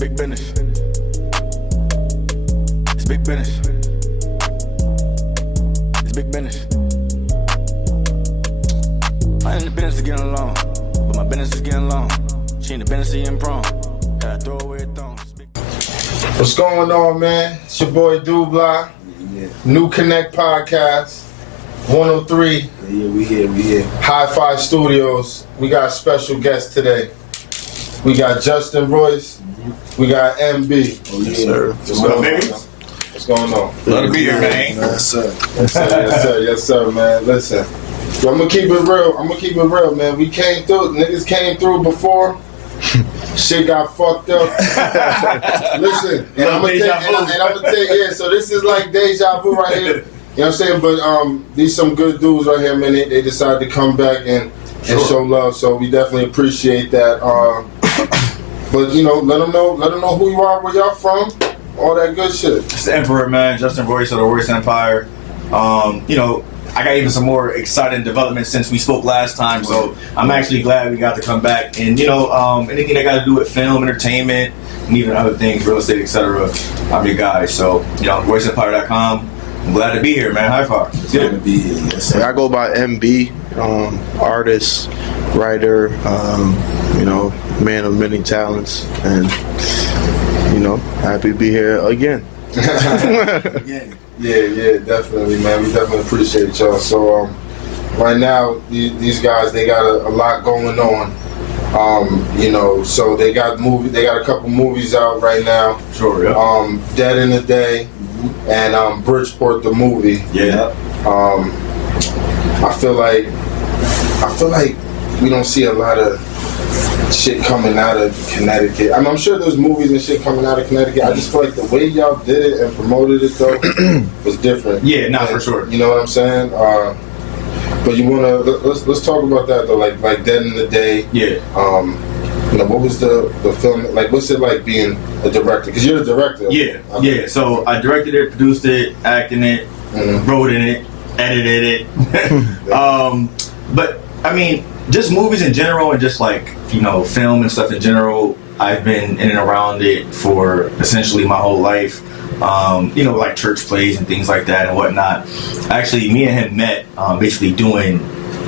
big business. It's big business. It's big business. I ain't in the business of getting along, but my business is getting along. She ain't the business of getting prone. Gotta throw away a thong. What's going on, man? It's your boy Dubla. Yeah. New Connect Podcast, 103. Yeah, we here. High Five Studios. We got a special guest today. We got Justin Royce. We got EMBE. Oh, yes, sir. What's going on? Love to be here, man. Yes, sir. Yes, sir. Yes, sir. Yes, sir, man. Listen, yo, I'm gonna keep it real, man. We came through. Niggas came through before. Shit got fucked up. Listen, and I'm gonna take, yeah. So this is like deja vu right here. You know what I'm saying? But these some good dudes right here, man. They decided to come back and show love. So we definitely appreciate that. But you know, let them know who you are, where y'all from, all that good shit. It's the Emperor, man. Justin Royce of the Royce Empire. You know, I got even some more exciting developments since we spoke last time, so I'm actually glad we got to come back. And you know, anything that got to do with film, entertainment, and even other things, real estate, etc. I'm your guy. So you know, RoyceEmpire.com. I'm glad to be here, man. High five. Good to be here. Yes, sir. I go by MB, artist, writer, you know, man of many talents, and you know, happy to be here again. Yeah, definitely, man. We definitely appreciate y'all. So, right now, these guys, they got a lot going on. You know, so they got a couple movies out right now. Sure, yeah. Dead in the Day and Bridgeport the Movie. Yeah. I feel like we don't see a lot of shit coming out of Connecticut. I'm sure there's movies and shit coming out of Connecticut. I just feel like the way y'all did it and promoted it though was different. Yeah, nah, for sure. You know what I'm saying? But you wanna let's talk about that though, like Dead in the Day. Yeah. You know, what was the film like? What's it like being a director? Because you're a director. Yeah. Yeah. So I directed it, produced it, acted in it, wrote in it, edited it. But I mean, just movies in general and just like, you know, film and stuff in general, I've been in and around it for essentially my whole life. You know, like church plays and things like that and whatnot. Actually, me and him met basically doing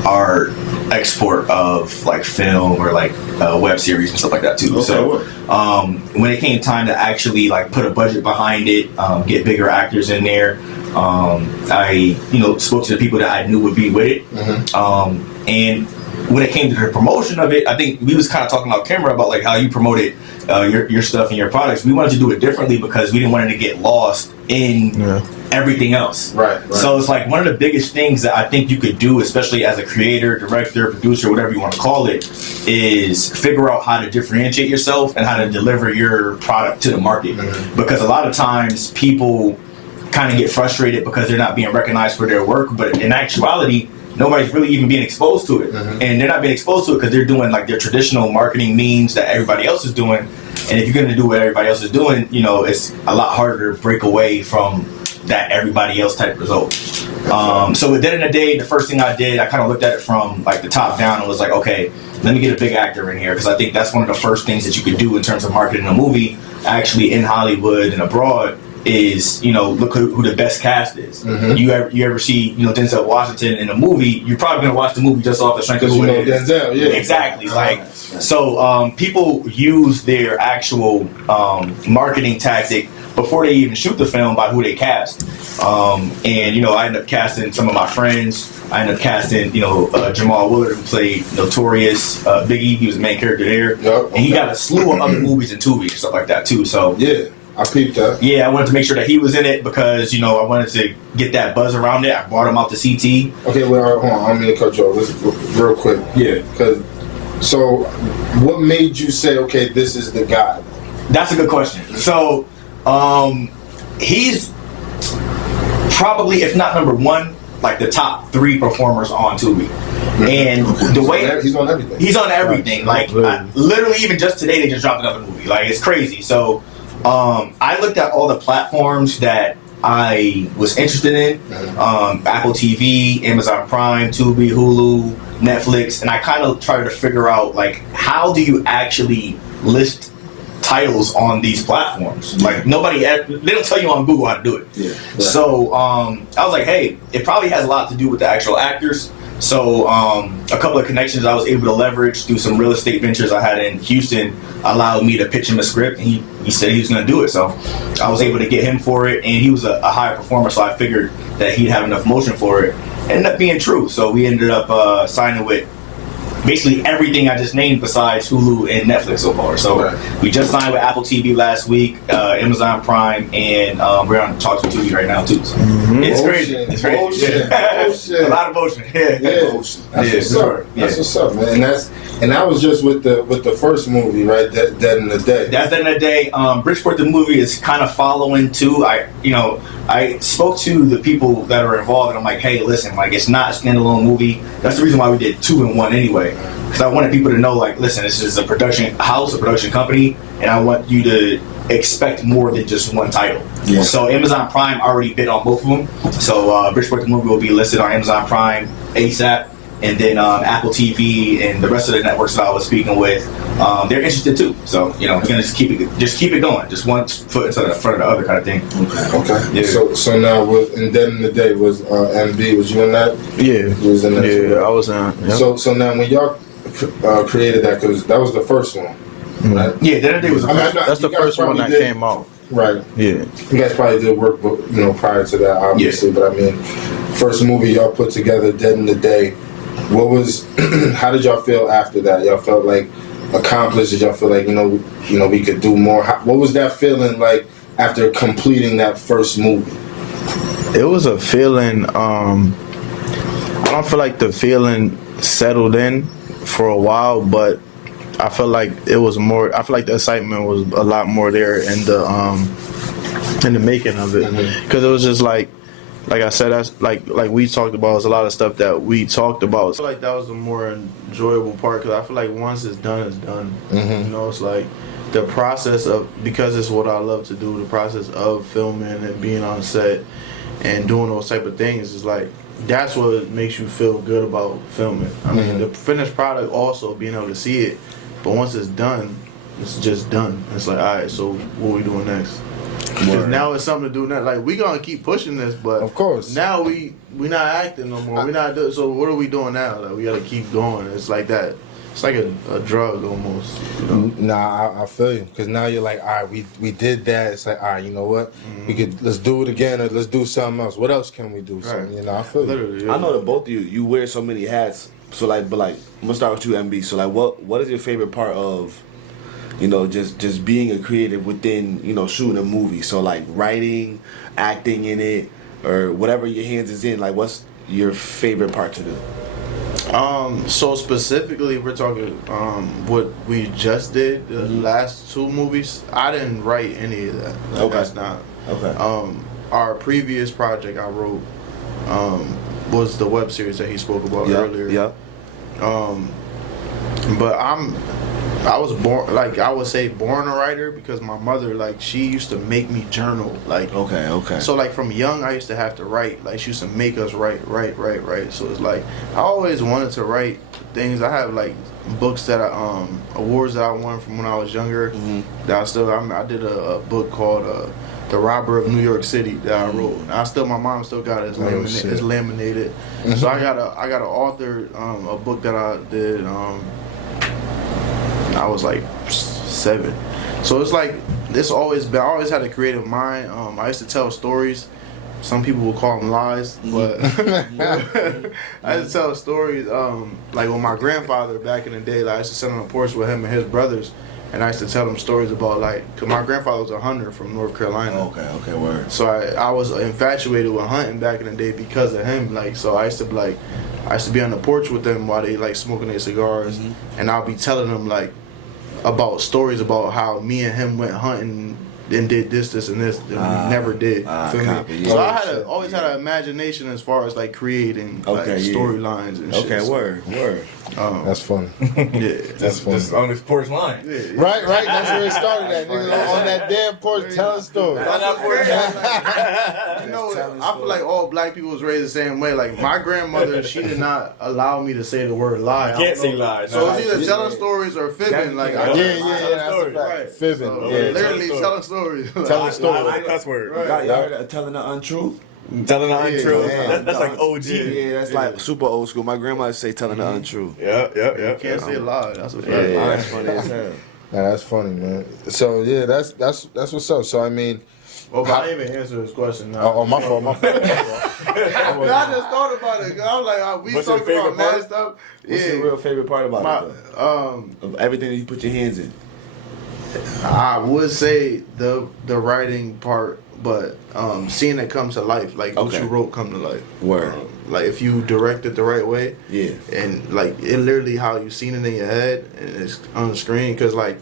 our export of like film or like web series and stuff like that too. Okay. So when it came time to actually like put a budget behind it, get bigger actors in there, I, you know, spoke to the people that I knew would be with it. And when it came to the promotion of it, I think we was kind of talking about camera about like how you promoted your stuff and your products. We wanted to do it differently because we didn't want it to get lost in everything else. Right. So it's like one of the biggest things that I think you could do, especially as a creator, director, producer, whatever you want to call it, is figure out how to differentiate yourself and how to deliver your product to the market. Because a lot of times people kind of get frustrated because they're not being recognized for their work, but in actuality, nobody's really even being exposed to it. And they're not being exposed to it because they're doing like their traditional marketing means that everybody else is doing. And if you're going to do what everybody else is doing, you know, it's a lot harder to break away from that everybody else type result. So with Dead in the Day, the first thing I did, I kind of looked at it from like the top down and was like, okay, let me get a big actor in here, because I think that's one of the first things that you could do in terms of marketing a movie, actually in Hollywood and abroad, is, you know, look who the best cast is. You ever see, you know, Denzel Washington in a movie, you're probably gonna watch the movie just off the strength of who it is. Denzel, yeah. Exactly. Like, so people use their actual marketing tactic before they even shoot the film by who they cast. And, you know, I ended up casting some of my friends. I ended up casting, you know, Jamal Willard, who played Notorious Biggie. He was the main character there. And he got a slew of other movies and Tubi and stuff like that too. So yeah, I peeped that. Yeah, I wanted to make sure that he was in it because, you know, I wanted to get that buzz around it. I brought him out to CT. Okay, well, hold on. I'm going to cut you off. Let's, real quick. Yeah. So, what made you say, okay, this is the guy? That's a good question. So, he's probably, if not number one, like the top 3 performers on Tubi. And the way he's on everything. He's on everything. Like, literally, even just today, they just dropped another movie. Like, it's crazy. So, I looked at all the platforms that I was interested in, Apple TV, Amazon Prime, Tubi, Hulu, Netflix, and I kind of tried to figure out, like, how do you actually list titles on these platforms. Like they don't tell you on Google how to do it. Yeah. Right. So I was like, hey, it probably has a lot to do with the actual actors. So a couple of connections I was able to leverage through some real estate ventures I had in Houston allowed me to pitch him a script, and he said he was going to do it. So I was able to get him for it, and he was a high performer, so I figured that he'd have enough motion for it. Ended up being true. So we ended up signing with basically everything I just named besides Hulu and Netflix so far. So we just signed with Apple TV last week, Amazon Prime, and we're on Talk to TV right now too. So it's crazy. It's crazy. A lot of motion. Yeah. That's what's up. That's what's up, man. And that was just with the first movie, right? Dead in the Day. That's Dead in the Day. Bridgeport the movie is kind of following too. I spoke to the people that are involved, and I'm like, hey, listen, like it's not a standalone movie. That's the reason why we did 2 in 1 anyway. Because I wanted people to know, like, listen, this is a production house, a production company, and I want you to expect more than just one title. Yeah. So Amazon Prime already bid on both of them. So Bridgeport the movie will be listed on Amazon Prime ASAP, and then Apple TV and the rest of the networks that I was speaking with, they're interested too. So we're gonna just keep it going, just one foot in front of the other kind of thing. Okay. Yeah. So now and Dead in the Day was EMBE. Was you in that? Yeah. You was in that? Yeah, I was in. Yep. So now when y'all created that, because that was the first one, right? Yeah, Dead in the Day was the first. That's the first one that came out. Right. Yeah. You guys probably did work, prior to that, obviously. Yeah. But I mean, first movie y'all put together, Dead in the Day. What was? How did y'all feel after that? Y'all felt like accomplished? Did y'all feel like we could do more? What was that feeling like after completing that first movie? It was a feeling. I don't feel like the feeling settled in for a while, but I felt like it was more. I feel like the excitement was a lot more there in the making of it, because it was just like I said, that's like we talked about. It's a lot of stuff that we talked about. I feel like that was the more enjoyable part, because I feel like once it's done, it's done. It's like the process of, because it's what I love to do, the process of filming and being on set and doing those type of things is like, that's what makes you feel good about filming. I mean, the finished product also, being able to see it, but once it's done, it's just done. It's like, all right, so what are we doing next? Because now it's something to do now. Like, we gonna keep pushing this, but of course, now we not acting no more. We not doing. So what are we doing now? Like, we gotta keep going. It's like that. It's like a drug almost. Nah, I feel you. Because now you're like, all right, we did that. It's like, all right, you know what? Let's do it again, or let's do something else. What else can we do? Right. So, I feel Literally, you. I know that both of you wear so many hats. So I'm gonna start with you, EMBE. So what is your favorite part of, just being a creative within, shooting a movie? So like writing, acting in it, or whatever your hands is in. Like, what's your favorite part to do? So specifically, we're talking what we just did, the last 2 movies. I didn't write any of that. Like, Okay. That's not. Okay. Our previous project I wrote was the web series that he spoke about earlier. Yeah. But I was born, like I would say, born a writer, because my mother, like, she used to make me journal, like. Okay. So like from young, I used to have to write. Like, she used to make us write. So it's like I always wanted to write things. I have like books that awards that I won from when I was younger. That I did a book called The Robber of New York City that I wrote. My mom still got it. It's laminated. So I got an author a book that I did. I was like 7. So it's like, I always had a creative mind. I used to tell stories. Some people would call them lies, but I used to tell stories. Like with my grandfather back in the day, like I used to sit on a porch with him and his brothers, and I used to tell them stories about, like, because my grandfather was a hunter from North Carolina. Okay, word. So I was infatuated with hunting back in the day because of him. Like, so I used to be on the porch with them while they like smoking their cigars, and I'll be telling them like about stories about how me and him went hunting and did this and this, and we never did. Feel me? So I always had an imagination as far as like creating storylines and shit. Okay, word. That's funny. Yeah, That's funny. Just on this porch line. Yeah. Right. That's where it started at. Niggas on that damn porch telling stories. You know, I feel like all black people was raised the same way. Like my grandmother, she did not allow me to say the word lie. You can't say lies. So it's either telling stories or fibbing. Like Yeah. story. Right. Fibbing. So, Yeah. literally telling stories. Telling I stories. like cuss word. Y'all heard of telling the untruth? Telling the untruth. Yeah. That's like OG. Yeah, that's like super old school. My grandma used to say telling the untruth. Yeah. Can't say it loud. That's a fact. Yeah, that's funny as hell. Nah, that's funny, man. So yeah, that's what's up. So I mean, Well, but I didn't even answer his question. Now. oh, my fault. I just thought about it. 'Cause I was like, we What's your talking about favorite part? mad stuff. What's your real favorite part about My, it? Though? Of everything that you put your hands in. I would say the writing part, but seeing it come to life, like what Okay. you wrote come to life. Word. Like if you direct it the right way, Yeah. and like it literally how you seen it in your head and it's on the screen. Cause like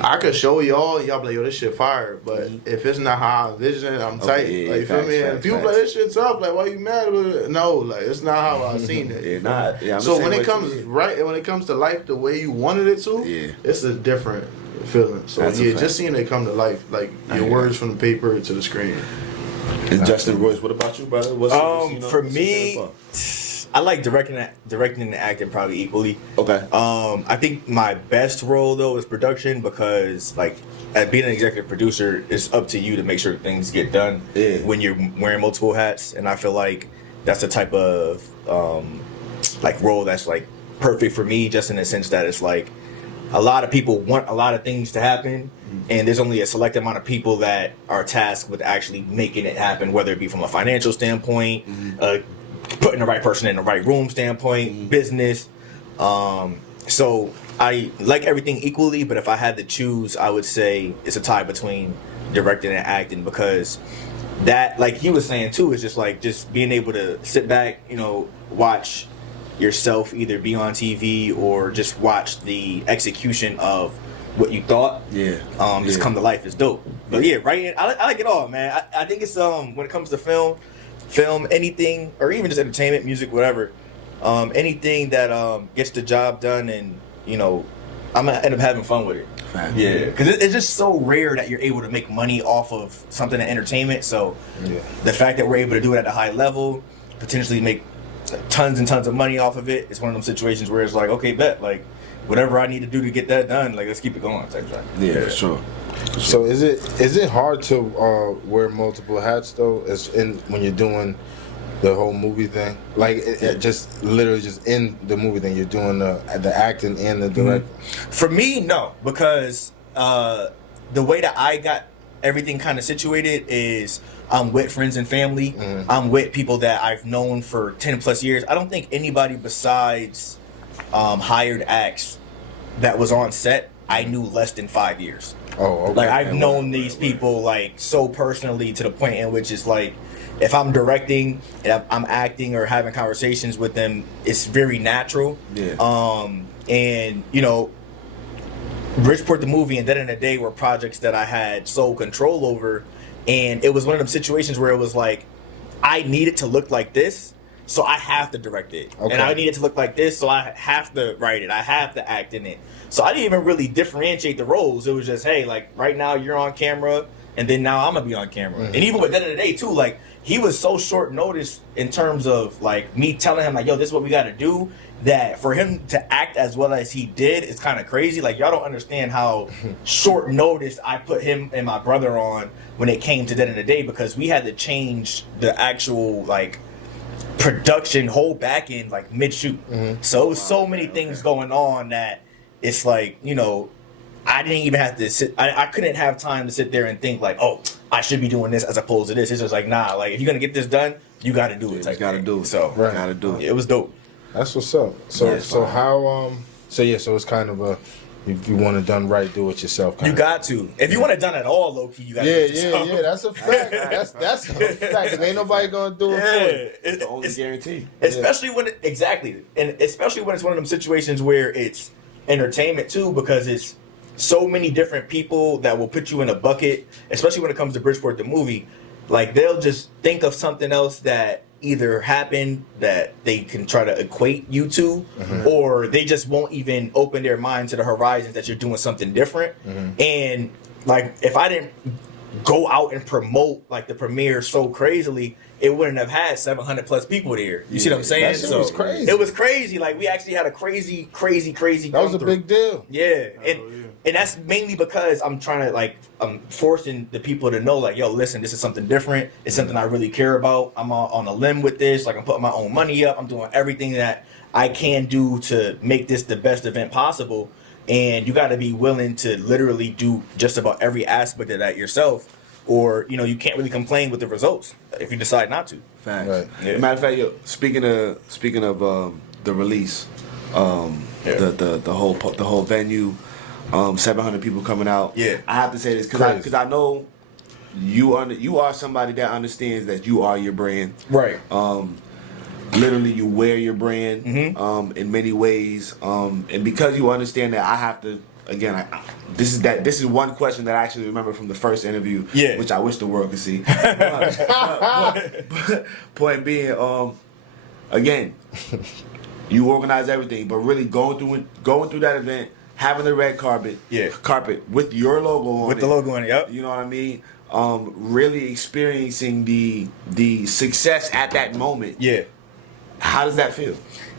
I could show y'all be like, yo, this shit fire. But if it's not how I envision it, I'm tight. yeah, like you feel facts, me? And facts, people be like, this shit's up. Like why you mad with it? No, like it's not how I seen it. Yeah, not. Yeah, I'm So the when same it way comes too. right, when it comes to life the way you wanted it to, Yeah. it's a different feeling. So That's a yeah, fact. just seeing it come to life, like your hear words from the paper to the screen. And Justin Royce, what about you, brother? What's For what's your me, favorite I like directing and acting probably equally. part? Okay. I think my best role though is production because like at being an executive producer, it's up to you to make sure things get done Yeah. when you're wearing multiple hats, and I feel like that's the type of like role that's like perfect for me, just in the sense that it's like a lot of people want a lot of things to happen, and there's only a select amount of people that are tasked with actually making it happen, whether it be from a financial standpoint, putting the right person in the right room standpoint, business. So I like everything equally, but if I had to choose, I would say it's a tie between directing and acting, because that, like he was saying too, is just like just being able to sit back, watch yourself either be on TV or just watch the execution of what you thought just come to life is dope. But yeah, right, I like it all, man. I think it's when it comes to film, anything, or even just entertainment, music, whatever, anything that gets the job done, and I'm gonna end up having fun with it. Yeah, because it's just so rare that you're able to make money off of something in entertainment. So the fact that we're able to do it at a high level, potentially make tons and tons of money off of it, it's one of those situations where it's like, okay, bet, like whatever I need to do to get that done, like let's keep it going type of thing. Yeah, for sure. So is it hard to wear multiple hats though, when you're doing the whole movie thing? Like it just literally just in the movie thing, you're doing the acting and the directing. For me, no, because the way that I got everything kind of situated is I'm with friends and family. I'm with people that I've known for 10 plus years. I don't think anybody besides hired acts that was on set I knew less than 5 years. Oh, okay. Like I've known these people like so personally to the point in which it's like if I'm directing and I'm acting or having conversations with them, it's very natural. Yeah. And Bridgeport the movie and Dead in the Day were projects that I had sole control over, and it was one of them situations where it was like I need it to look like this, so I have to direct it. Okay. And I need it to look like this, so I have to write it. I have to act in it. So I didn't even really differentiate the roles. It was just, hey, like right now you're on camera, and then now I'm gonna be on camera. And even with Dead in the Day too, like he was so short notice in terms of like me telling him like, yo, this is what we gotta do, that for him to act as well as he did is kind of crazy. Like y'all don't understand how short notice I put him and my brother on when it came to Dead in the Day, because we had to change the actual like production whole back end like mid shoot. So it was so many things going on that it's like, I didn't even have to sit. I couldn't have time to sit there and think like, oh, I should be doing this as opposed to this. It's just like, nah, like if you're gonna get this done, you got to do it. You gotta do it. So Right. Gotta do it. it was dope. That's what's up. So Yeah, so fine. how so it's kind of if you want it done right, do it yourself. You got to. If you want it done at all, low key, you got to. Yeah. That's a fact. That's a fact. 'Cause ain't nobody gonna do it for you. It's the only guarantee. Especially when and especially when it's one of them situations where it's entertainment too, because it's so many different people that will put you in a bucket. Especially when it comes to Bridgeport the movie, like they'll just think of something else that either happened that they can try to equate you to, or they just won't even open their mind to the horizons that you're doing something different. And like if I didn't go out and promote like the premiere so crazily, it wouldn't have had 700 plus people there. You see what I'm saying? That shit was crazy. It was crazy. Like we actually had a crazy. That was a big deal. Yeah, and that's mainly because I'm trying to like I'm forcing the people to know like, yo, listen, this is something different. It's something I really care about. I'm on a limb with this. Like I'm putting my own money up. I'm doing everything that I can do to make this the best event possible. And you got to be willing to literally do just about every aspect of that yourself, or you know you can't really complain with the results if you decide not to. Facts. Right. Yeah. Matter of fact, yo, speaking of the release, the whole venue, 700 people coming out. Yeah. I have to say this because I know you are somebody that understands that you are your brand. Right. Literally, you wear your brand in many ways, and because you understand that, I have to. Again, this is one question that I actually remember from the first interview, which I wish the world could see. But point being, again, you organize everything, but really going through that event, having the red carpet with your logo on it, with the logo on it, yep. You know what I mean? Really experiencing the success at that moment. Yeah. How does that feel?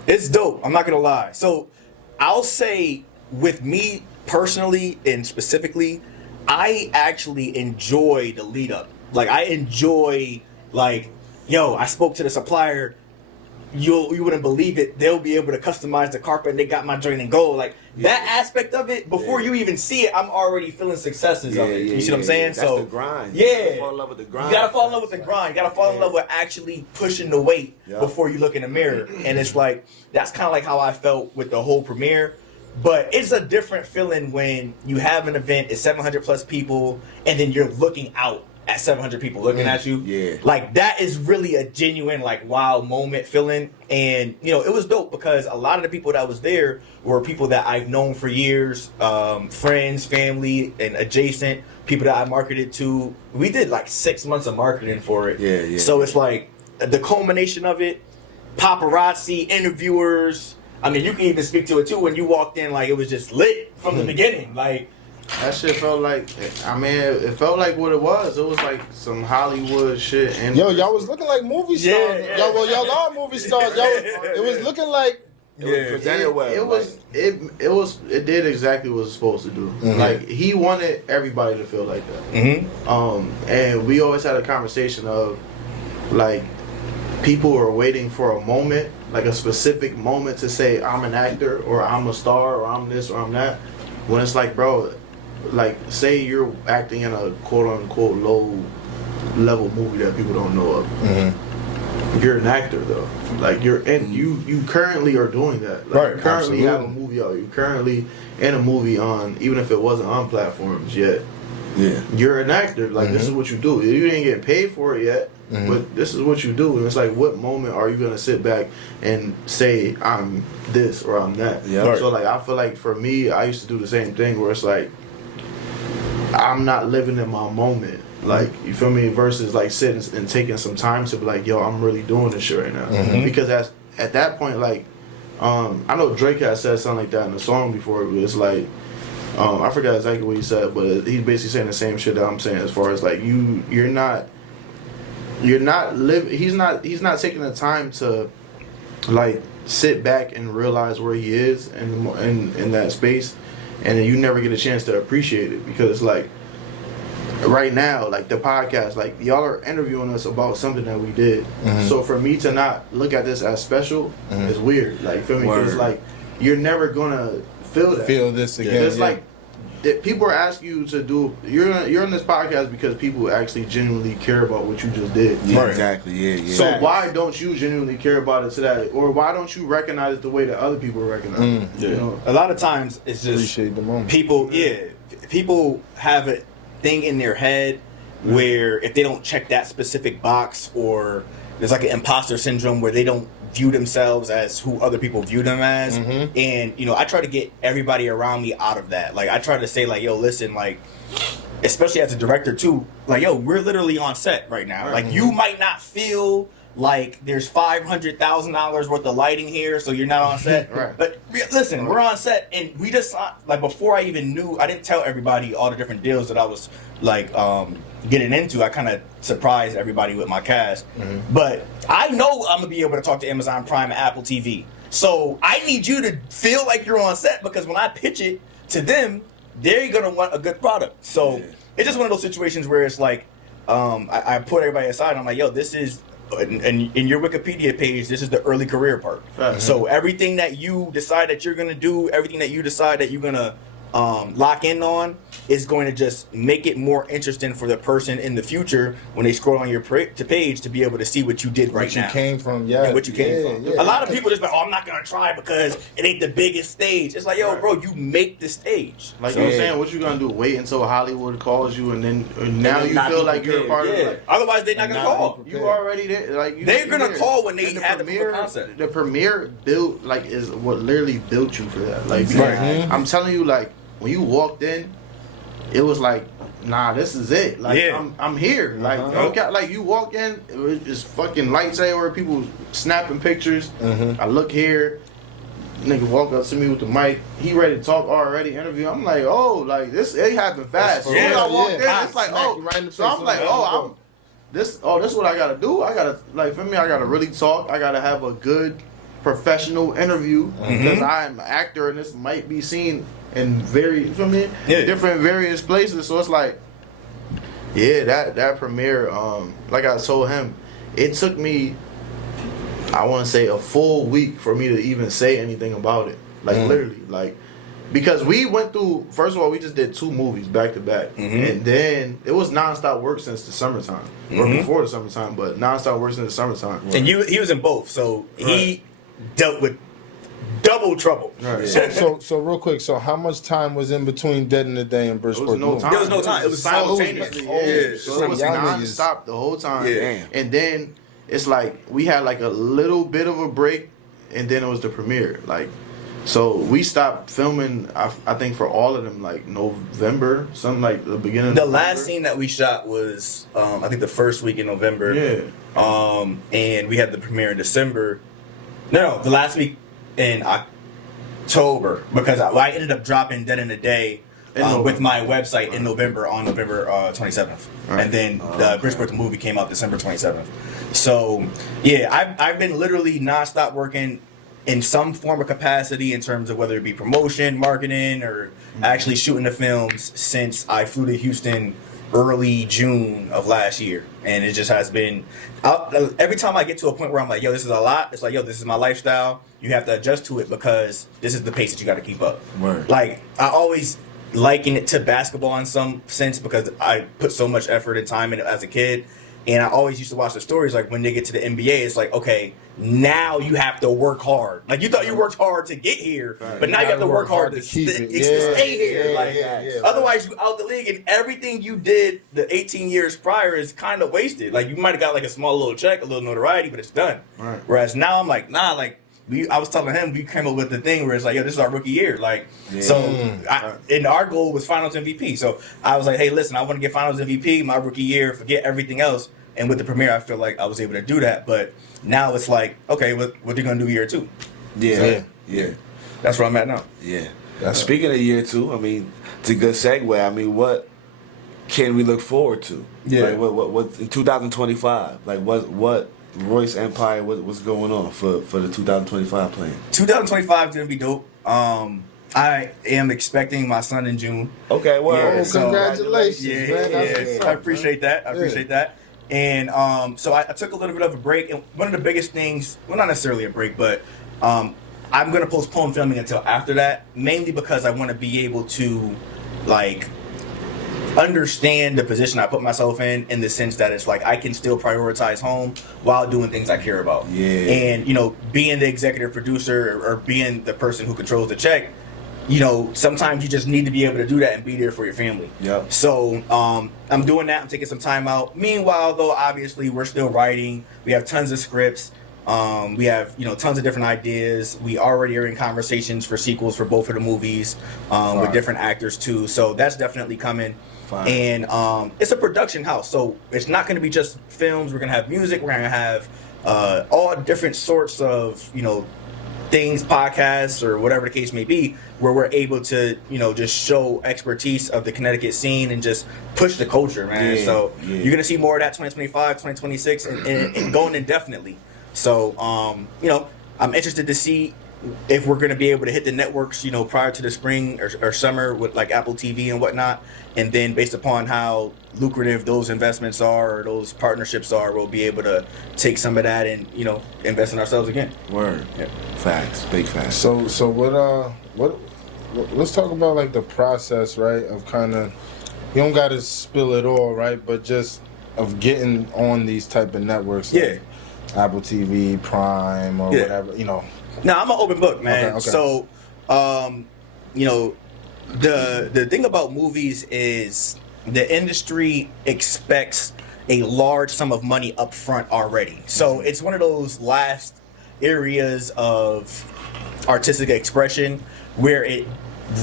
It's dope. I'm not gonna lie. So I'll say with me personally and specifically, I actually enjoy the lead up. Like I enjoy like, yo, I spoke to the supplier. You wouldn't believe it. They'll be able to customize the carpet and they got my joint in gold. Like that aspect of it, before you even see it, I'm already feeling successes of it. You see what I'm saying? That's so the grind. Yeah. You gotta fall in love with the grind. You gotta fall in love with the grind. You gotta fall in love with actually pushing the weight before you look in the mirror. And it's like that's kind of like how I felt with the whole premiere. But it's a different feeling when you have an event, it's 700 plus people, and then you're looking out at 700 people looking at you. Yeah. Like that is really a genuine like wow moment feeling. And you know, it was dope because a lot of the people that was there were people that I've known for years, friends, family, and adjacent people that I marketed to. We did like 6 months of marketing for it. Yeah. So it's like the culmination of it, paparazzi, interviewers. I mean, you can even speak to it too when you walked in, like it was just lit from the beginning. Like that shit felt like, I mean, it felt like what it was. It was like some Hollywood shit. And y'all was looking like movie stars. Y'all are movie stars. It was looking like. It did exactly what it was supposed to do. Like he wanted everybody to feel like that. And we always had a conversation of like people are waiting for a moment, like a specific moment to say I'm an actor or I'm a star or I'm this or I'm that. When it's like, bro, like say you're acting in a quote unquote low level movie that people don't know of. You're an actor though. Like you're in you currently are doing that. Like, you currently have a movie out. You're currently in a movie on, even if it wasn't on platforms yet. Yeah. You're an actor. Like this is what you do. You didn't get paid for it yet, but this is what you do. And it's like, what moment are you gonna sit back and say I'm this or I'm that? Yeah. So like, I feel like for me, I used to do the same thing where it's like, I'm not living in my moment. Like, you feel me? Versus like sitting and taking some time to be like, yo, I'm really doing this shit right now. Because at that point, like, I know Drake has said something like that in the song before. But it's like, I forgot exactly what he said, but he's basically saying the same shit that I'm saying as far as like you're not living. He's not taking the time to like sit back and realize where he is in that space, and then you never get a chance to appreciate it because like right now, like the podcast, like y'all are interviewing us about something that we did. So for me to not look at this as special is weird. Like feel me? Because like you're never gonna feel this again. It's like people are asking you to do. You're on this podcast because people actually genuinely care about what you just did. Yeah, exactly. Yeah. So why don't you genuinely care about it to that, or why don't you recognize it the way that other people recognize it? You know? A lot of times it's just Appreciate the moment. People have a thing in their head where if they don't check that specific box, or there's like an imposter syndrome where they don't view themselves as who other people view them as. And you know, I try to get everybody around me out of that. Like I try to say like, yo, listen, like especially as a director too, like yo, we're literally on set right now. Like you might not feel like there's $500,000 worth of lighting here, so you're not on set. Right. But listen, we're on set, and we just like before I even knew, I didn't tell everybody all the different deals that I was like getting into. I kind of surprised everybody with my cast, but I know I'm gonna be able to talk to Amazon Prime and Apple TV. So I need you to feel like you're on set, because when I pitch it to them, they're gonna want a good product. So it's just one of those situations where it's like, I put everybody aside. I'm like, yo, this is, in your Wikipedia page, this is the early career part. So everything that you decide that you're gonna do, everything that you decide that you're gonna lock in on, is going to just make it more interesting for the person in the future when they scroll on your page to be able to see what you did right now. What you came from, yeah. And what you came from. Yeah. A lot of people just like, oh, I'm not gonna try because it ain't the biggest stage. It's like, yo, bro, you make the stage. Like you were saying, what you gonna do? Wait until Hollywood calls you, and then now you feel like you're a part of it. Like, otherwise, they're not gonna call. you already there. Like They're gonna call when they have the premiere concept. The premiere built like is what literally built you for that. Like I'm telling you, like when you walked in, it was like, nah, this is it. Like I'm here. Like okay, like you walk in, it was just fucking lights everywhere, people snapping pictures. I look here, nigga walk up to me with the mic. He ready to talk already, interview. I'm like, oh, like this, it happened fast. So when I walked in, it's like, oh, so I'm like, oh, this is what I gotta do. I gotta, like, for me, I gotta really talk. I gotta have a good professional interview because I'm an actor, and this might be seen in different various places. So it's like, that premiere, like I told him, it took me, I want to say, a full week for me to even say anything about it. Like literally, like, because we went through, first of all, we just did 2 movies back to back, and then it was nonstop work since the summertime, or before the summertime, but nonstop work since the summertime. And he was in both, so he dealt with double trouble. Right. So real quick, so how much time was in between Dead in the Day and Bridgeport? There was no time. It was simultaneous. So it was non-stop the whole time. And then it's like we had like a little bit of a break, and then it was the premiere. Like, so we stopped filming, I think, for all of them, like November, something like the beginning of The November. last scene that we shot was, I think, the first week in November. And we had the premiere in December. No, the last week in October, because I ended up dropping Dead in the Day with my website in November, on November 27th. And then Bridgeport the movie came out December 27th. So, yeah, I've been literally nonstop working in some form of capacity in terms of whether it be promotion, marketing, or actually shooting the films since I flew to Houston early June of last year. And it just has been, every time I get to a point where I'm like, yo, this is a lot, it's like, yo, this is my lifestyle. You have to adjust to it because this is the pace that you got to keep up. Like, I always liken it to basketball in some sense because I put so much effort and time in it as a kid. And I always used to watch the stories, like when they get to the NBA, it's like, okay, now you have to work hard. Like, you thought you worked hard to get here, but now you have to work hard to stay here. Otherwise, you out the league, and everything you did the 18 years prior is kind of wasted. Like, you might have got like a small little check, a little notoriety, but it's done. Whereas now I'm like, nah, like, I was telling him, we came up with the thing where it's like, yo, this is our rookie year. Like, and our goal was finals MVP. So I was like, hey, listen, I want to get finals MVP my rookie year, forget everything else. And with the premiere, I feel like I was able to do that. But now it's like, okay, what are you going to do year 2? Yeah. That's where I'm at now. Speaking of year 2, I mean, it's a good segue. I mean, what can we look forward to? Like, what in 2025? Like, what Royce Empire, what's going on for the 2025 plan? 2025 is going to be dope. I am expecting my son in June. Okay, well, congratulations, man. I appreciate that. I appreciate that. And so I took a little bit of a break. And one of the biggest things, well, not necessarily a break, but I'm going to postpone filming until after that, mainly because I want to be able to, like, understand the position I put myself in the sense that it's like I can still prioritize home while doing things I care about. And, you know, being the executive producer or being the person who controls the check, you know, sometimes you just need to be able to do that and be there for your family. So I'm doing that. I'm taking some time out. Meanwhile, though, obviously, we're still writing. We have tons of scripts. We have, tons of different ideas. We already are in conversations for sequels for both of the movies with different actors too. So that's definitely coming. Fine. And it's a production house, so it's not going to be just films. We're going to have music. We're going to have all different sorts of, things, podcasts, or whatever the case may be, where we're able to, just show expertise of the Connecticut scene and just push the culture, man. So you're going to see more of that 2025, 2026, and going indefinitely. So, I'm interested to see if we're going to be able to hit the networks, prior to the spring or summer with like Apple TV and whatnot. And then based upon how lucrative those investments are or those partnerships are, we'll be able to take some of that and, invest in ourselves again. Word. Yeah. Facts. Big facts. So what let's talk about like the process, right? Of kind of, you don't got to spill it all, right? But just of getting on these type of networks. Yeah. Like Apple TV, Prime, or whatever, Now, I'm an open book, man. Okay. So, the thing about movies is the industry expects a large sum of money up front already. So it's one of those last areas of artistic expression where it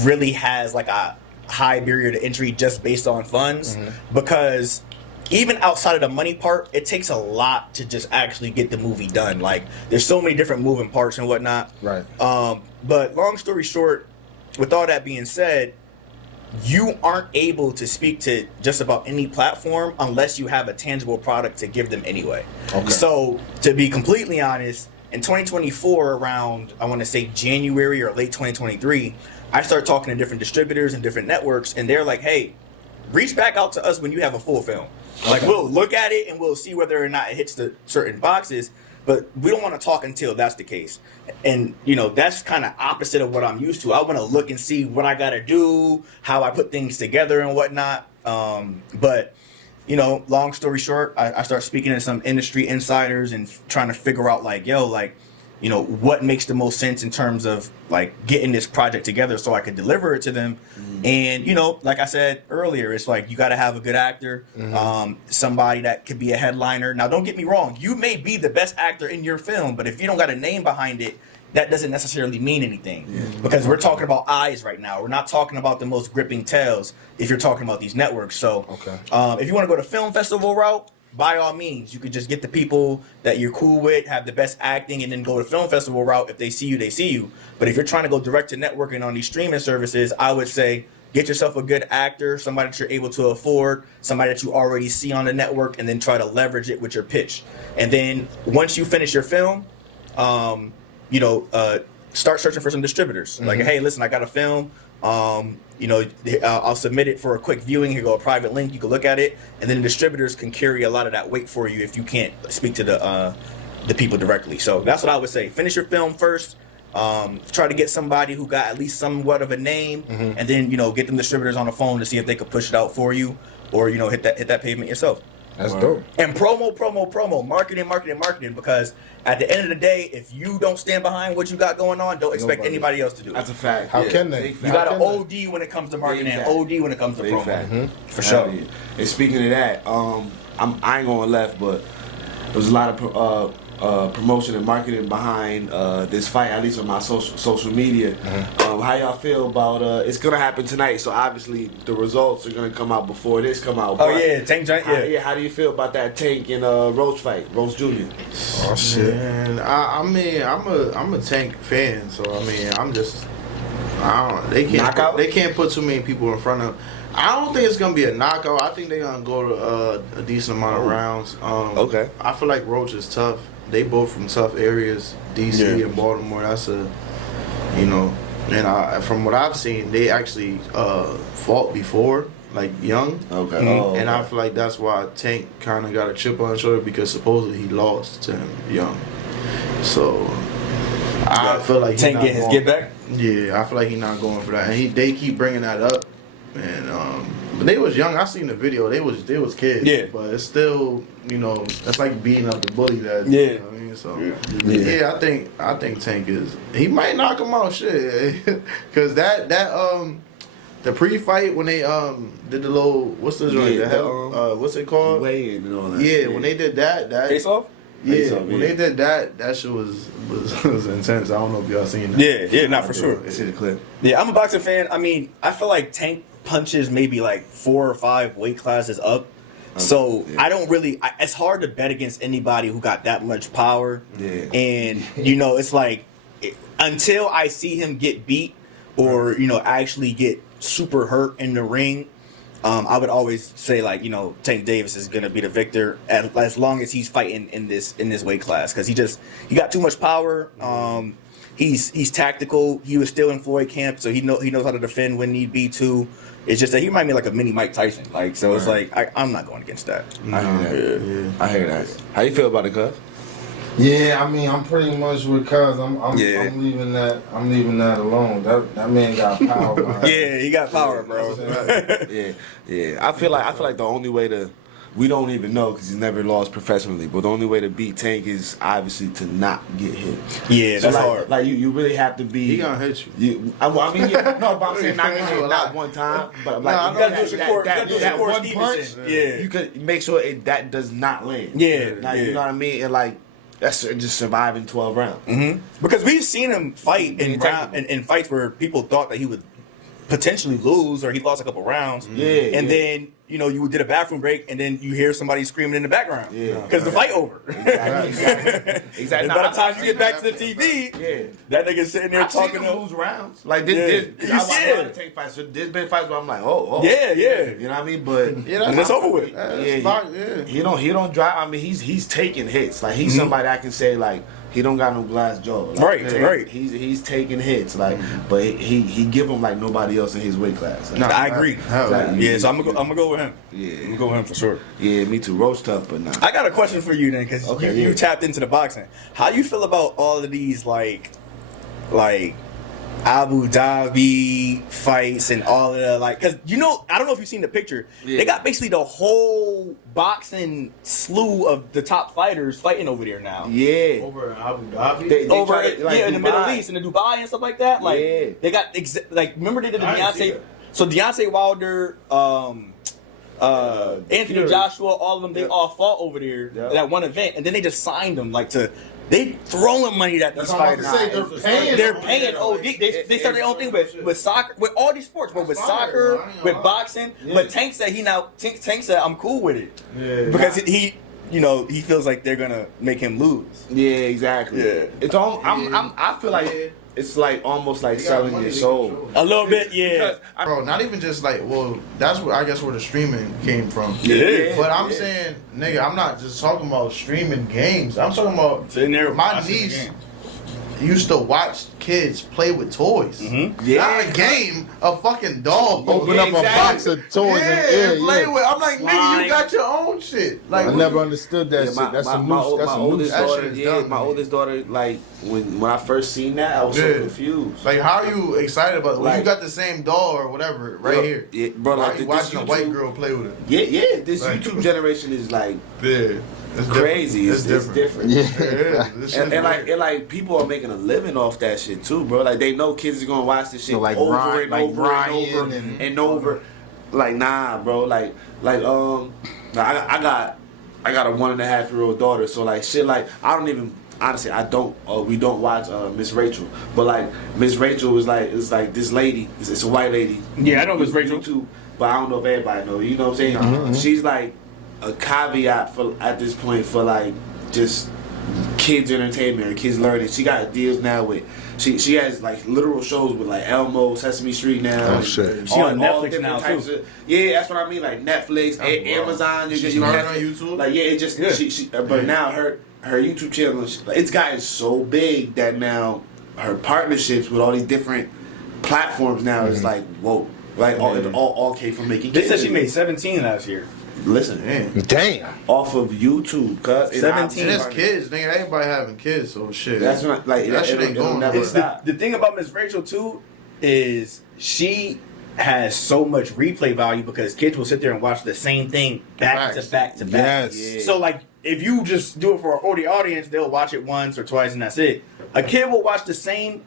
really has like a high barrier to entry just based on funds, because even outside of the money part, it takes a lot to just actually get the movie done. Like, there's so many different moving parts and whatnot. Right. But long story short, with all that being said, you aren't able to speak to just about any platform unless you have a tangible product to give them anyway. Okay. So, to be completely honest, in 2024, around, I want to say January or late 2023, I started talking to different distributors and different networks, and they're like, hey, reach back out to us when you have a full film. Like, we'll look at it and we'll see whether or not it hits the certain boxes, but we don't want to talk until that's the case. And, that's kind of opposite of what I'm used to. I want to look and see what I got to do, how I put things together and whatnot. But, long story short, I start speaking to some industry insiders and trying to figure out, what makes the most sense in terms of getting this project together so I could deliver it to them. And like I said earlier, it's like you got to have a good actor, somebody that could be a headliner. Now, don't get me wrong, you may be the best actor in your film, but if you don't got a name behind it, that doesn't necessarily mean anything, because we're talking about eyes right now. We're not talking about the most gripping tales if you're talking about these networks. So if you want to go to film festival route, by all means, you could just get the people that you're cool with, have the best acting, and then go to film festival route. If they see you, they see you. But if you're trying to go direct to networking on these streaming services, I would say get yourself a good actor, somebody that you're able to afford, somebody that you already see on the network, and then try to leverage it with your pitch. And then once you finish your film, start searching for some distributors. Like, hey, listen, I got a film. I'll submit it for a quick viewing. Here go a private link. You can look at it, and then the distributors can carry a lot of that weight for you if you can't speak to the people directly. So that's what I would say. Finish your film first. Try to get somebody who got at least somewhat of a name, and then get them distributors on the phone to see if they could push it out for you, or hit that pavement yourself. That's dope. And promo, marketing, because at the end of the day, if you don't stand behind what you got going on, don't expect anybody else to do it. That's a fact. How can they? You got to OD when it comes to marketing, and OD when it comes to Big promo. fact. For sure. Yeah. And speaking of that, I ain't going left, but there's a lot of promotion and marketing behind this fight, at least on my social media. How y'all feel about it's gonna happen tonight? So obviously the results are gonna come out before this come out. Oh yeah, Tank Giant. Yeah. How do you feel about that Tank and Roach fight, Roach Jr.? Oh shit. Man, I'm a Tank fan, so they can't put too many people in front of. I don't think it's gonna be a knockout. I think they're gonna go to a decent amount of rounds. Okay. I feel like Roach is tough. They both from tough areas, DC and Baltimore. That's and from what I've seen, they actually fought before, like young. Okay. And I feel like that's why Tank kind of got a chip on his shoulder, because supposedly he lost to him young. So I feel like Tank getting his get back. Yeah, I feel like he's not going for that, and they keep bringing that up. And but they was young. I seen the video. They was kids. Yeah. But it's still, that's like beating up the bully. That Yeah. You know what I mean, so I think Tank he might knock him out. Shit, because that the pre-fight when they did the little what's the joint? What's it called? Weigh-in and all that. Yeah, when they did that Face off. Yeah, when they did that shit was intense. I don't know if y'all seen that. Yeah, not for sure. I see the clip. Yeah, I'm a boxing fan. I mean, I feel like Tank punches maybe like 4 or 5 weight classes up. So I don't really. It's hard to bet against anybody who got that much power. Yeah. And it's like until I see him get beat or actually get super hurt in the ring, I would always say like Tank Davis is gonna be the victor as long as he's fighting in this weight class because he got too much power. He's tactical. He was still in Floyd camp, so he knows how to defend when need be too. It's just that he remind me like a mini Mike Tyson. Like so, it's like I'm not going against that. I hear that. Yeah. I hear that. How you feel about it, cuz? Yeah, I mean, I'm pretty much with Cuz. I'm leaving that. I'm leaving that alone. That man got power. Yeah, he got power, bro. Yeah. I feel like the only way to, we don't even know because he's never lost professionally. But the only way to beat Tank is obviously to not get hit. Yeah, so that's hard. Like you really have to be. He gonna hit you. I mean, no, but I'm saying not gonna hit not one time, but like you gotta do that one punch. Yeah, you could make sure that does not land. Yeah, you know what I mean, and like. That's just surviving 12 rounds. Mm-hmm. Because we've seen him fight in fights where people thought that he would potentially lose or he lost a couple rounds. Yeah. And then, you did a bathroom break and then you hear somebody screaming in the background. Yeah. Because the fight over. Exactly. And by the time you get back to the TV, that nigga's sitting there talking to lose rounds. Like this I watch a lot of Tank fights. So there's been fights where I'm like, oh. Yeah. You know what I mean? But it's over with. He don't drive. I mean, he's taking hits. Like he's somebody I can say like he don't got no glass jaw. Like, right. He's taking hits. Like, but he give him like nobody else in his weight class. Like, I agree. So I'm gonna go with him. Yeah, I'm gonna go with him for sure. Yeah, me too. Roach tough, but nah. I got a question for you then, because you tapped into the boxing. How you feel about all of these like Abu Dhabi fights and all of the because I don't know if you've seen the picture. They got basically the whole boxing slew of the top fighters fighting over there now. Yeah, Over in Abu Dhabi. They over try to, in the Middle East, in the Dubai and stuff like that. Like they got remember they did the Deontay. So Deontay Wilder, Anthony Joshua, all of them, they all fought over there at that one event, and then they just signed them they throwing money at these fighters. They're paying. They started their own thing with soccer, with all these sports, but with soccer, with boxing. But Tank said Tank said I'm cool with it because he feels like they're gonna make him lose. Yeah, exactly. Yeah, it's all. I feel like it's like almost like selling your soul. A little bit, yeah. Bro, not even just that's where I guess where the streaming came from. Yeah. But I'm saying, nigga, I'm not just talking about streaming games. I'm talking about sitting there. My niece used to watch kids play with toys. Mm-hmm. Yeah, not a game, a fucking doll. Open up a box of toys and play with. I'm like, nigga, you got your own shit. Like I never understood that shit. That's some new. That's some new shit. My oldest daughter, like when I first seen that, I was so confused. Like, how are you excited about it? Well, you got the same doll or whatever here. Yeah, bro. Why Like you watching a white girl play with it? Yeah. This YouTube generation is like it's crazy. It's different. Yeah. And like people are making a living off that shit too, bro. Like they know kids are gonna watch this shit over and over. Like nah, bro. Like I got a 1.5-year-old daughter, so like shit. Like I don't even. Honestly, we don't watch Miss Rachel, but like Miss Rachel it's like this lady. It's a white lady. Yeah, I know Miss Rachel too, but I don't know if everybody know. You know what I'm saying? Mm-hmm. She's like a caveat at this point for like just kids entertainment or kids learning. She got deals now with she has like literal shows with like Elmo, Sesame Street now. Oh shit! She on Netflix now too. Yeah, that's what I mean. Like Netflix, Amazon. She's on YouTube. Like it just she but now her YouTube channel, it's gotten so big that now her partnerships with all these different platforms now is like whoa. Like all came from making They kids. said she made 17 last year. Listen, damn. Off of YouTube, cuz 17. It's kids, nigga. Everybody having kids, so shit. That's not like that shit ain't going. The thing about Miss Rachel too is she has so much replay value because kids will sit there and watch the same thing back to back to back. Yes. Yeah. So like if you just do it for the audience, they'll watch it once or twice and that's it. A kid will watch the same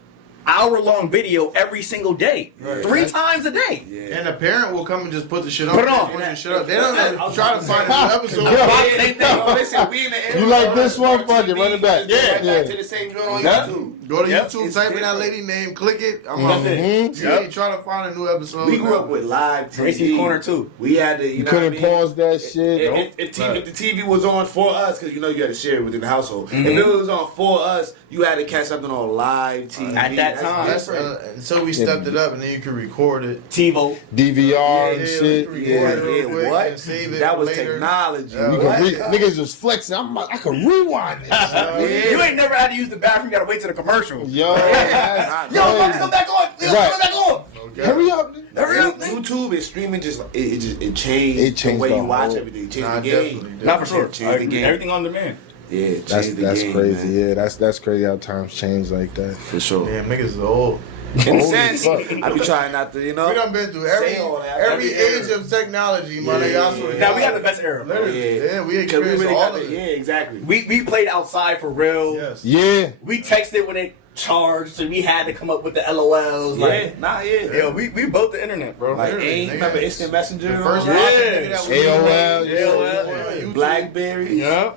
hour-long video every single day, 3 times a day. And the parent will come and just put the shit on. Put it on. Put the shit up. They don't even try to find an episode. Same thing. Listen, we in the era You like of this one? TV, Fuck it, run it back. Yeah, Yeah. back to the same joint on Yep. YouTube. Go to YouTube, It's type in that different. lady name, click it. I'm That's like, it. you ain't trying to find a new episode. We grew up with live TV. Tracy's Corner too. We had to, You know couldn't what I mean? pause that shit. If the TV was on for us, because you know you had to share it within the household. If it was on for us, you had to catch something on live TV At that time. That's, until we stepped it up, and then you could record it. TiVo. DVR and Yeah, shit. we could Yeah. record it real quick what? and save it That was later. technology. Yeah. You What? could niggas was flexing. I could rewind this. You ain't never had to use the bathroom. You gotta wait till the commercial. Yo, that's Yo, I'm about to crazy. come back on. Yo, Right. come back on. Hurry up. Hurry up, nigga. YouTube and streaming it changed, It changed the way the you watch whole- everything. It changed Nah, the definitely game. did. Not for sure. Change the game. Everything on demand. Yeah, it That's changed the game, crazy. man. Yeah, that's crazy how times change like that. For sure. Damn, niggas is old. In a Holy sense, fuck. I be trying not to, We done been through every Say all that. every Every age of technology, my nigga. I swear to Now God. we had the best era. Bro. Literally, yeah, we 'Cause experienced really all got of the- it. Yeah, exactly. We played outside for real. Yes. Yeah. We texted when it charged, so we had to come up with the LOLs. Like, yo, we built the internet, bro. Like, Literally, ain't nigga. remember Instant Messenger? The first Yeah. rocket nigga that we AOL, used. yeah. Blackberry, Yeah.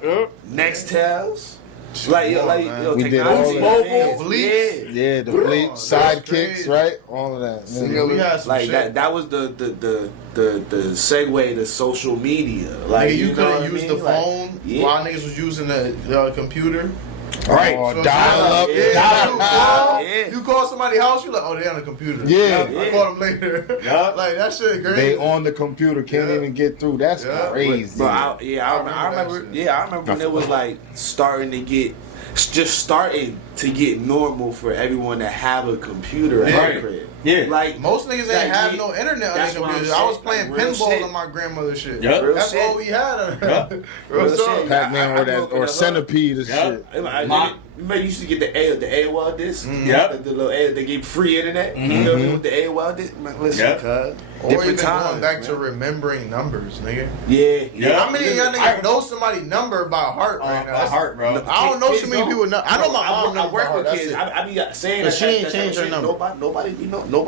Nextels. Like, yo, We did technology. all that. Mobile, Yeah. Yeah, the Bro, bleep, that's sidekicks, crazy. right? All of that. Yeah, we had some Like shit. that was the segue to social media. Like Nigga, you know what I couldn't use mean? the Like, phone yeah. while niggas was using the computer. Right. Oh, So dial up. Yeah. Dial up. Yeah. You call somebody's house, you like, oh, they on the computer. Yeah. I call them later. Like that shit crazy. They on the computer, can't Yeah. even get through. That's Yeah. crazy. But I I remember remember that shit. I remember when it was like starting to get normal for everyone to have a computer at Yeah. their crib. Yeah. Like Most niggas Like, ain't have yeah, no internet on that's their what I'm computers. I was saying, playing like, real pinball shit. on my grandmother's shit. Yeah. Real That's shit. all we had. Yeah. Real Real talk. shit. Pac-Man I or grew that up in or the hood. Centipede and Yeah. shit. Remember you used to get the AOL disc? Yep. The little they gave free internet. You know what I mean? With the AOL disc? Man, listen, Yep. cuz. Or even Different times, going back to man. remembering numbers, nigga. Yeah. Yeah. How many of y'all niggas know somebody's number by heart right now? By heart, bro. I don't know Kids too many don't. people know. I know my mom I knows by work heart. with That's kids. it. I be saying But that. she ain't changed her shit. number. Nobody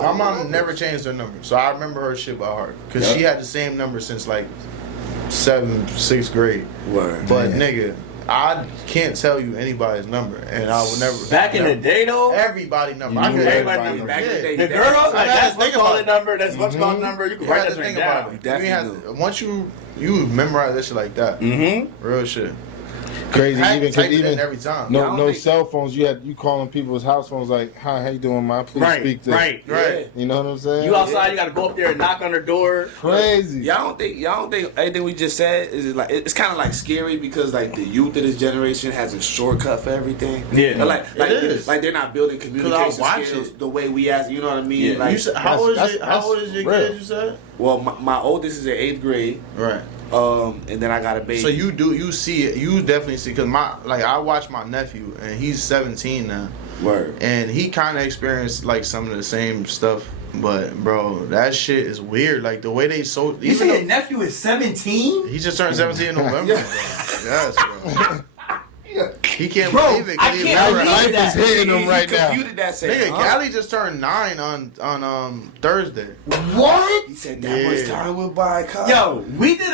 My mom knows. never changed her number, so I remember her shit by heart. Cause she had the same number since like 7th, 6th grade. Word. But nigga, I can't tell you anybody's number, and I would never. Back in the day, though, everybody number. You I knew could everybody everybody number. Back in the day, the girl, like, You had that's to what think call about it number. That's what call number. You can You write had that to think thing about down. it. Definitely You once you memorize that shit like that, real shit. Crazy, I had even to type cause it in even every time. Yeah, I no don't no think- cell phones. You calling people's house phones like, hi, how you doing, man? Please Right, speak to. right. You know what I'm saying? You outside, you gotta go up there and knock on their door. Crazy. Y'all don't think anything we just said is like it's kind of like scary because like the youth of this generation has a shortcut for everything. Yeah. But, like It is. like they're not building communication watch skills it. the way we as you know what I mean. Yeah. Like You said, how old is your real. kid? You said well, my oldest is in 8th grade, right. and then I got a baby. So you see it. You definitely see because I watch my nephew and he's 17 now, Word. and he kind of experienced like some of the same stuff. But bro, that shit is weird. Like the way they You even say though your nephew is 17? he just turned 17 in November. Bro. Yes, bro. He can't Bro, believe it. 'cause I he can't remembered- believe Life is that. hitting them right now. Computed that say, Nigga, huh? Gally just turned 9 on Thursday. What? He said that Yeah. much time went by. Cuz. Yo, we did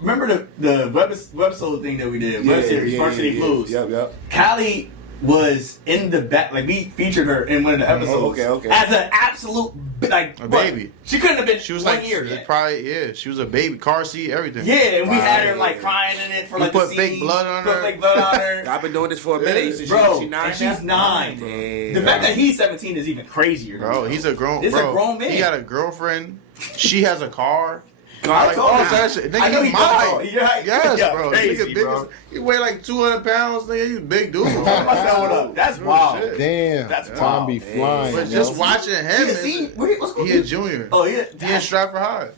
remember the webisode thing that we did, web series, Park City Blues. Yep. Callie was in the back, like we featured her in one of the episodes. Okay. As an absolute like A what? baby. She couldn't have been. She was 1 like year yet. probably she was a baby, car seat, everything. Yeah, and we had her Right. like crying in it for We like put the fake scenes, blood on put her. fake blood on her. I've been doing this for a minute. You said Bro, she 9 and she's now? 9. Damn. The fact that he's 17 is even crazier. Bro, he's a grown. It's a bro, grown man. He got a girlfriend. She has a car. God, Like, told all him. that shit. Nigga, I know he he does. mine. Yeah, Yes, yeah, bro. crazy, Nigga big bro. as, he weigh like 200 pounds, nigga. He's a big dude. Hold my phone up. That's wild. shit. Damn. That's Time wild. be flying. But yo. just watching him, He a senior? What's going he a on? junior. Oh yeah. He in Stratford High.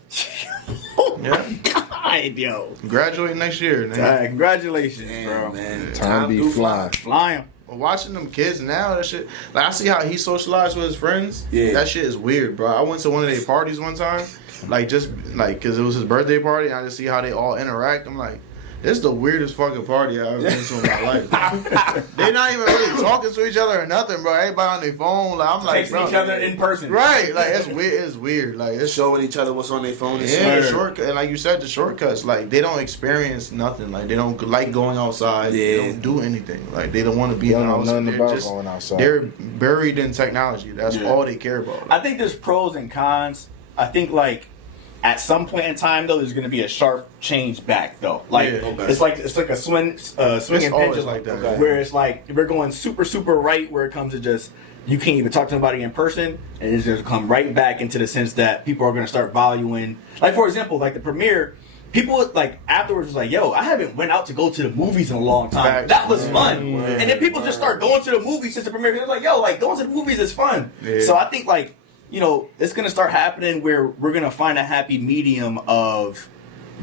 Oh Yeah. my God, yo. Graduating next year, nigga. Congratulations, Damn, bro. man. Time be do flying. Fly him. But watching them kids now, that shit. Like I see how he socialized with his friends. Yeah. That shit is weird, bro. I went to one of their parties one time, like just like because it was his birthday party, and I just see how they all interact. I'm like, This is the weirdest fucking party I've ever been to in my life. They're not even really talking to each other or nothing, bro. Everybody on their phone. Like I'm like, Texting bro, each other in person. right? Like it's weird. It's weird. Like it's Showing each other what's on their phone and yeah, shit. shortcut. And like you said, the shortcuts. Like they don't experience nothing. Like they don't like going outside. They Yeah. don't do anything. Like they don't want to be They don't know out. nothing They're about just- going outside. They're buried in technology. That's all they care about. I think there's pros and cons. I think like at some point in time though, there's gonna be a sharp change back though. Like Yeah. Okay. it's like a swinging always pendulum like that. Okay. where it's like we're going super right where it comes to just you can't even talk to nobody in person, and it's just come right back into the sense that people are gonna start valuing. Like for example, like the premiere. People like afterwards was like, "Yo, I haven't went out to go to the movies in a long time. Facts. That was fun." And then people just start going to the movies since the premiere. It's like, "Yo, like going to the movies is fun." Yeah. So I think like it's gonna start happening where we're gonna find a happy medium of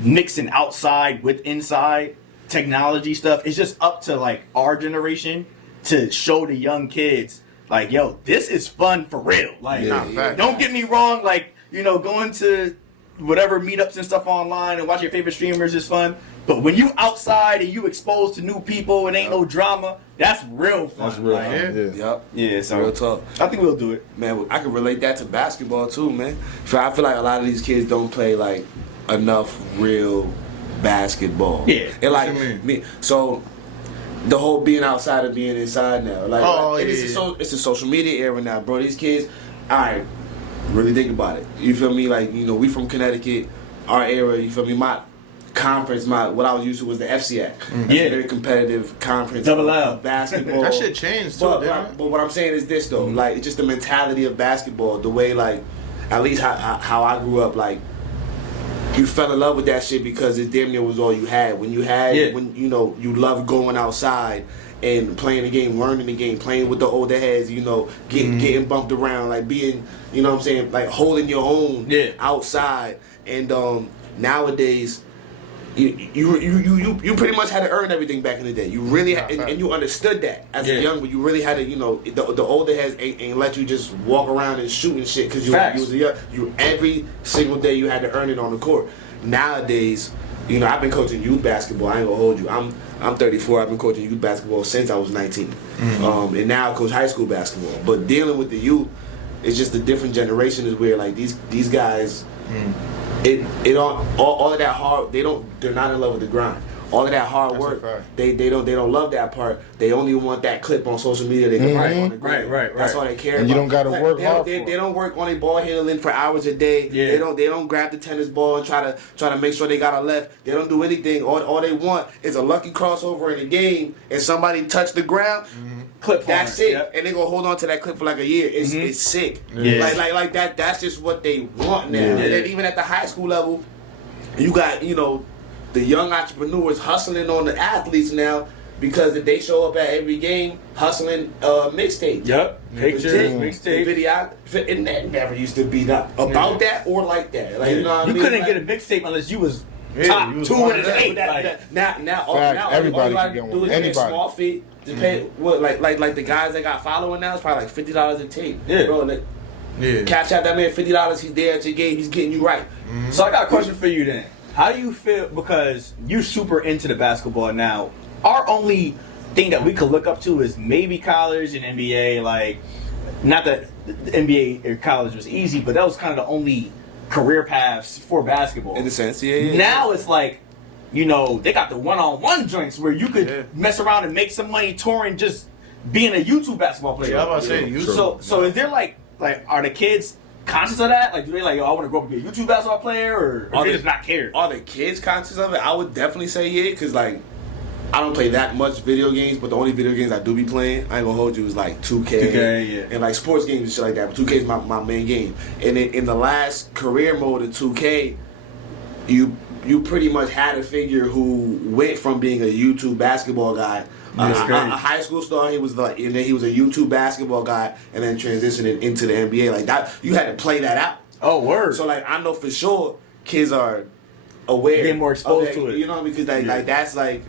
mixing outside with inside technology stuff. It's just up to like our generation to show the young kids like, "Yo, this is fun for real." Like, Yeah. don't get me wrong. Like, going to whatever meetups and stuff online and watch your favorite streamers is fun. But when you outside and you exposed to new people and ain't no drama, that's real fun. That's real. Like, Yeah. Yep. yeah, so Real talk. I think we'll do it. Man, I can relate that to basketball too, man. I feel like a lot of these kids don't play like enough real basketball. Yeah. And like What you mean? me, so the whole being outside and being inside now. Like, Oh, and it's, yeah. it's a social media era now, bro. These kids, alright, really think about it. You feel me? Like, we from Connecticut, our era, you feel me? My conference, what I was used to was the FCAC. That's Yeah. a very competitive conference. Double of L. basketball. That shit changed too, didn't it? But what I'm saying is this though, like it's just the mentality of basketball, the way like, at least how I grew up, like you fell in love with that shit because it damn near was all you had. When you you loved going outside and playing the game, learning the game, playing with the older heads, getting bumped around, like being, you know what I'm saying, like holding your own outside. And nowadays, you pretty much had to earn everything back in the day. You really had, and you understood that as a young, but you really had to, the older heads ain't let you just walk around and shoot and shit because you was a young. You every single day you had to earn it on the court. Nowadays, I've been coaching youth basketball. I ain't gonna hold you. I'm 34. I've been coaching youth basketball since I was 19, and now I coach high school basketball. But dealing with the youth, it's just a different generation. Is where like these guys. It all of that hard. They're not in love with the grind. All of that hard work. They don't love that part. They only want that clip on social media. They can write on the grind. Right. That's all they care about. And you don't gotta Like, work hard They for it. don't work on their ball handling for hours a day. Yeah. They don't grab the tennis ball and try to make sure they got a left. They don't do anything. All they want is a lucky crossover in the game and somebody touch the ground. Clip That's farmer, it, yep. and they gonna hold on to that clip for like a year. It's sick. Yeah. Like that. That's just what they want now. Yeah. And then even at the high school level, you got the young entrepreneurs hustling on the athletes now because if they show up at every game hustling mixtape. Yep. Pictures, mixtape. Video. And that never used to be about that or like that. Like you know what I You mean? couldn't like, get a mixtape unless you was Yeah, top you was 2 one in of the them. state. Now, Fact, everybody all can you get do one. is pay a Anybody. small fee. Just pay what like the guys that got following now. It's probably like $50 a tape. Yeah. Bro, like, Yeah. catch out that man $50. He's there at your game. He's getting you right. So I got a question for you then. How do you feel, because you're super into the basketball now, our only thing that we could look up to is maybe college and NBA, like, not that the NBA or college was easy, but that was kind of the only career paths for basketball. In a sense, yeah. Now it's like, they got the one-on-one joints where you could mess around and make some money touring just being a YouTube basketball player. Yeah, I was about to say, you So is there like are the kids conscious of that? Like, do they like, I want to grow up and be a YouTube basketball player, or Are they they- just not care? Are the kids conscious of it? I would definitely say yeah, because like I don't play that much video games, but the only video games I do be playing, I ain't gonna hold you, is like 2K, 2K, yeah. and like sports games and shit like that. But 2K is my main game. And in the last career mode of 2K, you pretty much had a figure who went from being a YouTube basketball guy, a high school star. He was like, and then he was a YouTube basketball guy, and then transitioning into the NBA. Like that, you had to play that out. Oh, word. So like I know for sure kids are aware, Getting more exposed of that, to it. You know, because like that's like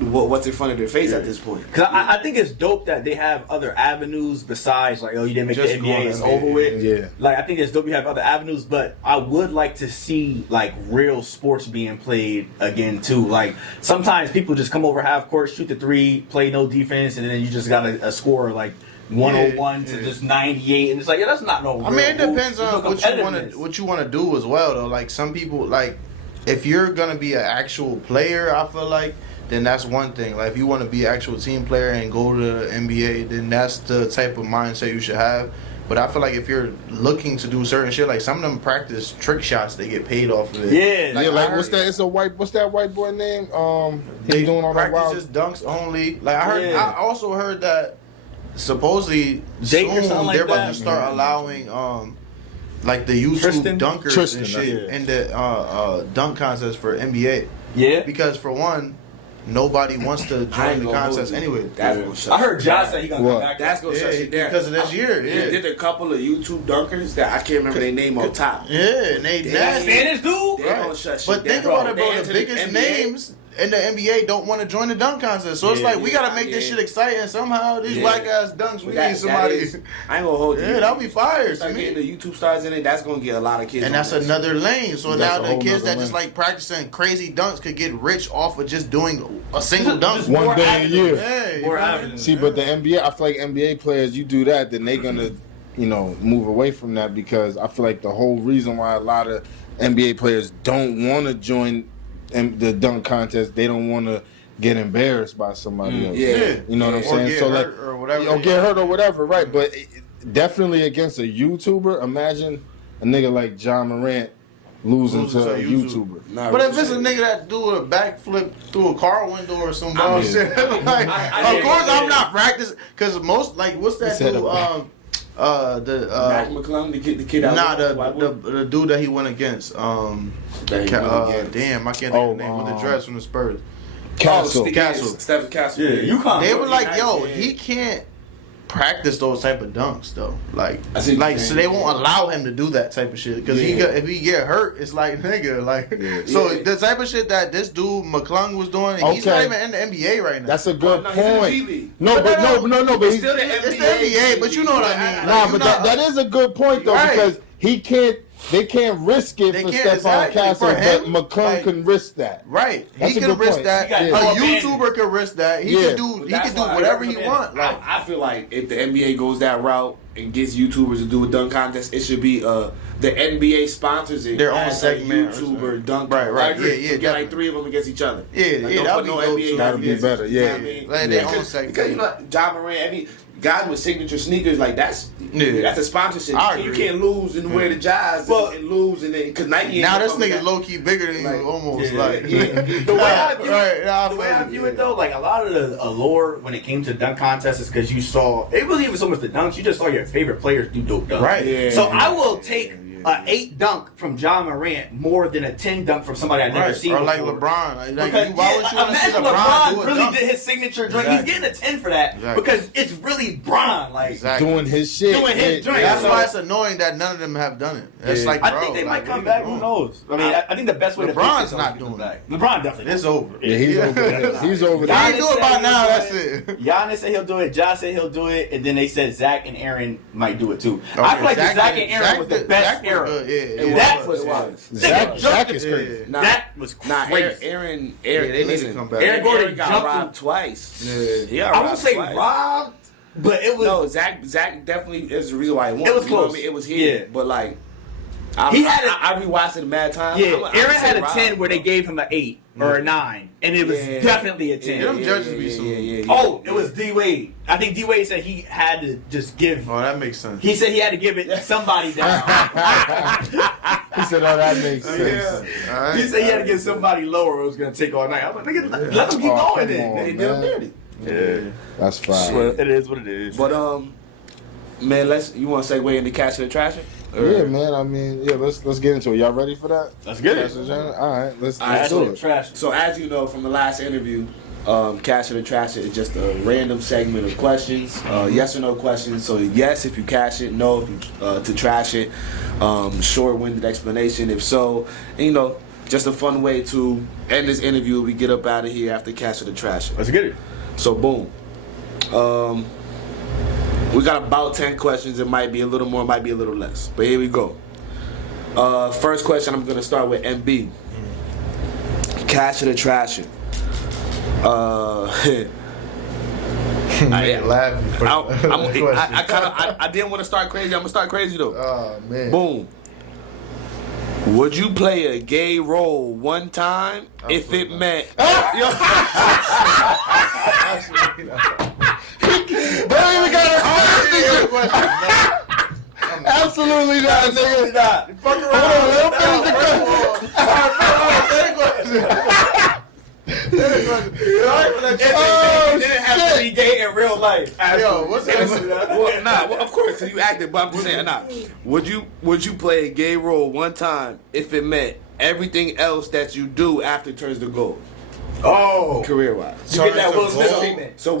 what's in front of their face at this point. Because I think it's dope that they have other avenues besides like, oh, you didn't make Just the going NBA, it's NBA. over with. Yeah. Like, I think it's dope you have other avenues, but I would like to see like real sports being played again too. Like sometimes people just come over half court, shoot the three, play no defense, and then you just got a score like 101 to just 98, and it's like, yeah, that's not no. I mean, it depends on what you want to do as well, though. Like some people, like if you're gonna be an actual player, I feel like then that's one thing. Like if you want to be an actual team player and go to the NBA, then that's the type of mindset you should have. But I feel like if you're looking to do certain shit, like some of them practice trick shots, they get paid off of it. Yeah, Like, what's that? It's a white. What's that white boy name? They doing all that practice wild. just dunks only. Like I heard, Yeah. I also heard that supposedly Jake or soon something like they're about that? to start allowing like the YouTube Tristan? dunkers Tristan, and that's shit it. in the dunk contest for NBA. yeah. Because for one, nobody wants to I ain't join the gonna contest hold you. anyway. That's gonna shut I heard you down. Josh said he gonna What? come back. That's gonna shut Yeah, you down. because of this year. They Yeah, did a couple of YouTube dunkers that I can't remember their name on top. yeah, and they nasty. Spanish dude. They gonna shut shit But think down. about it, They bro. The entered biggest NBA. names in the NBA don't want to join the dunk contest. So it's like we gotta make this yeah. shit exciting somehow. These Yeah. black ass dunks, we That- need somebody. that is- I ain't gonna hold you. Yeah, that'll be fire to Start me. getting the YouTube stars in it. That's gonna get a lot of kids. And on that's this. another lane. So That's now a the whole kids nother that just lane. like practicing crazy dunks could get rich off of just doing a single dunk. Just One more day a avenues. year. Yeah, you More feel me? avenues. See, but the NBA, I feel like NBA players, you do that, then they gonna, move away from that because I feel like the whole reason why a lot of NBA players don't want to join the dunk contest, they don't want to get embarrassed by somebody else. yeah. You know what I'm Or saying? get So hurt or whatever. or get hurt or whatever, right? But definitely against a YouTuber, imagine a nigga like John Morant losing to a YouTuber. Nah, But real if it's a shit. nigga that do a backflip through a car window or some bullshit, like, I of course did. I'm not practicing because most like what's that said dude? it. Mac McClung, the kid out. Nah, white the dude that he went against. That he went against. Damn, I can't think of the name. With the dress from the Spurs. Castle. Stephen Castle. Yeah, UConn. They were like, nice, yo, yeah. he can't practice those type of dunks though. Like, I see what you're so saying. they won't allow him to do that type of shit because if he get hurt, it's like nigga, like. So Yeah. the type of shit that this dude McClung was doing, he's not Okay. even in the NBA right now. That's a good No, he's in the point. G League. No, but no, but he's, Still the it's the NBA. NBA, but you know what I mean. nah, Like, but you know- that is a good point though Right. because he can't. They can't risk it They for can't, Stephon exactly, Castle, for but him, McClung like- can risk that. Right, That's he a can good risk point. that. You got A no YouTuber can risk that. He Yeah. can do. He That's can do why I whatever he recommend want. it. Like, I feel like if the NBA goes that route and gets YouTubers to do a dunk contest, it should be the NBA sponsors it Their own as segment or a something. YouTuber dunk. Right, right. I agree. Yeah, yeah, Get like definitely. 3 of them against each other. Yeah, Like, yeah, don't that'd put be no dope, NBA too. That'd be against- better, you know yeah. what I mean? Like their own Because segment. John Morant, guys with signature sneakers, like that's a sponsorship. I You agree. can't lose and wear the Jazz Well, and lose and then because Nike. ain't now gonna this fuck with nigga that. low key bigger than Like, you, almost Yeah, like. yeah. The way I view Right, nah, the way I view yeah. it though, like a lot of the allure when it came to dunk contests is because you saw it wasn't even so much the dunks, you just saw your favorite players do dope dunks. Right. Yeah. So I will take a 8 dunk from John Morant more than a 10 dunk from somebody I've never Right. seen Or like before. LeBron. Like, Because, why would you want to see imagine LeBron do a really dunk? did his signature drink. Exactly. He's getting a 10 for that Exactly. because it's really Bron. Like, Exactly. Doing his shit. Doing his drink. That's So- why it's annoying that none of them have done it. It's like, I bro, think they like, might come what back. are you Who doing? knows? I mean, I think the best way to LeBron's fix it is not to come doing back. LeBron definitely. It's over. Yeah, he's over there. He's over If he there. ain't do it by Giannis now, said that's he'll it. Giannis said he'll do it. Josh said he'll do it, and then they said Zach and Aaron might do it too. I feel like the Zach and Aaron was the best era. Yeah, That was was was. Zach is crazy. Nah, That was Nah, crazy. Aaron, Yeah, they need to listen, come back. Aaron Gordon got jumped robbed him. twice. Yeah. He got I robbed won't say twice. robbed, but it was. No, Zach definitely is the reason why he won. It was You know what I close. mean? It was here, Yeah. but like, He had I rewatched it a mad time. Yeah, I'm Aaron say had a robbed, 10 where they bro. gave him an 8 or a 9, and it was Yeah. definitely a 10. Yeah, them judges be so- Oh, it was D Wade. I think D Wade said he had to just give. Oh, that makes sense. He said he had to give it somebody down. He said, "Oh, that makes sense." Yeah. All right. He said he had to get somebody lower. It was gonna take all night. I was like, nigga, let them keep Oh, going. come Then on, they man. did it. Yeah, That's fine. well, it is what it is. But man, you want to segue into Cash or Trash It? Yeah, man. I mean, yeah. Let's get into it. Y'all ready for that? Let's get it. Cash and Trash? All right, let's Alright, do it. Trash. So as you know from the last interview, Cash It or Trash It is just a random segment of questions, yes or no questions. So yes if you cash it, no if you to trash it. Short-winded explanation if so. And, just a fun way to end this interview. We get up out of here after Cash or the Trash. Let's get it. So boom. We got about 10 questions. It might be a little more, might be a little less. But here we go. First question, I'm gonna start with MB. Cash or the Trash. I didn't want to start crazy. I'm gonna start crazy though. Oh man. Boom. Would you play a gay role one time if it meant? Absolutely not. Don't even got Absolutely not, nigga. Fuck around. Let him finish the question. It didn't have to be gay in real life. Yo, what's that? Well, of course, you acted, but I'm just saying, Would you play a gay role one time if it meant everything else that you do after turns to gold? Oh, Career-wise. you get that Will Smith treatment. So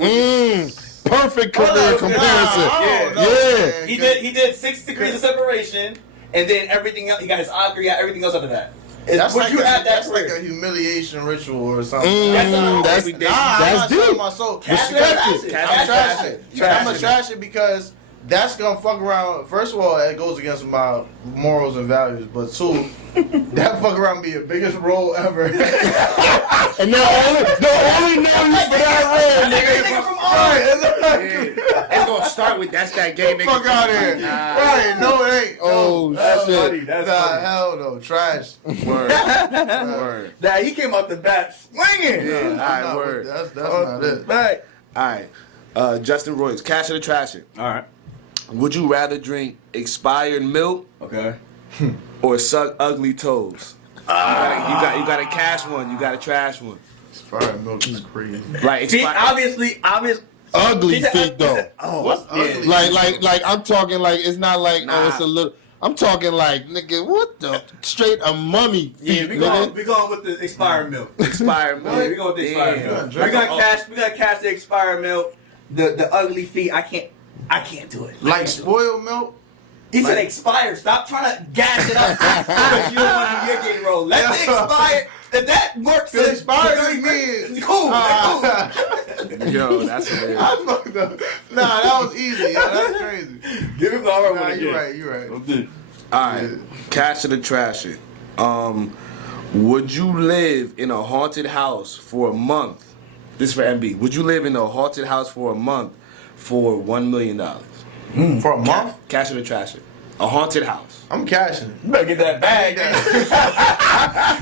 perfect career comparison. Yeah. He did 6 degrees of separation, and then everything else. He got his Oscar. He got everything else after that. That's Would like you have that that's career? like a humiliation ritual or something. That's I'm not selling my soul. Cash Respect it. it. I'm trash it. I'm gonna trash it because that's gonna fuck around. First of all, it goes against my morals and values. But two, that fuck around be the biggest role ever. And they'll only know you for that role, nigga. it's gonna start with that's that gay nigga. Fuck out of here. Right? No, it ain't. Oh, that's shit. funny. That's nah, funny. hell no. Trash. Word. Word. Nah, he came up the bat swinging. Yeah, I'm alright, not with word. that. That's not it. Right. Alright. Justin Royce, Cash or the Trash. All right. Would you rather drink expired milk Okay. or suck ugly toes? You got a cash one, you got a trash one. Expired milk is crazy. Like See, expired. obvious. Ugly feet though. Oh, What's ugly? Like I'm talking like it's not like oh it's a little. I'm talking like nigga what the straight a mummy feet. Yeah, we going with the expired milk. Expired milk. Yeah, we going with the expired milk. Damn. We got cash the expired milk. The ugly feet. I can't do it. Like spoiled milk. He said expired. Stop trying to gas it up because you don't want to do your game roll. Let the expired. If that works, The expired means cool. Yo, that's hilarious. I fucked up. Nah, that was easy. Yo, that's crazy. Give him the hard Nah, one you again. right. Alright. Cash or the Trash. Would you live in a haunted house for a month? This is for MB. Would you live in a haunted house for a month for $1 million? For a month, Cash or the Trash. A haunted house. I'm cashing. You better get that bag.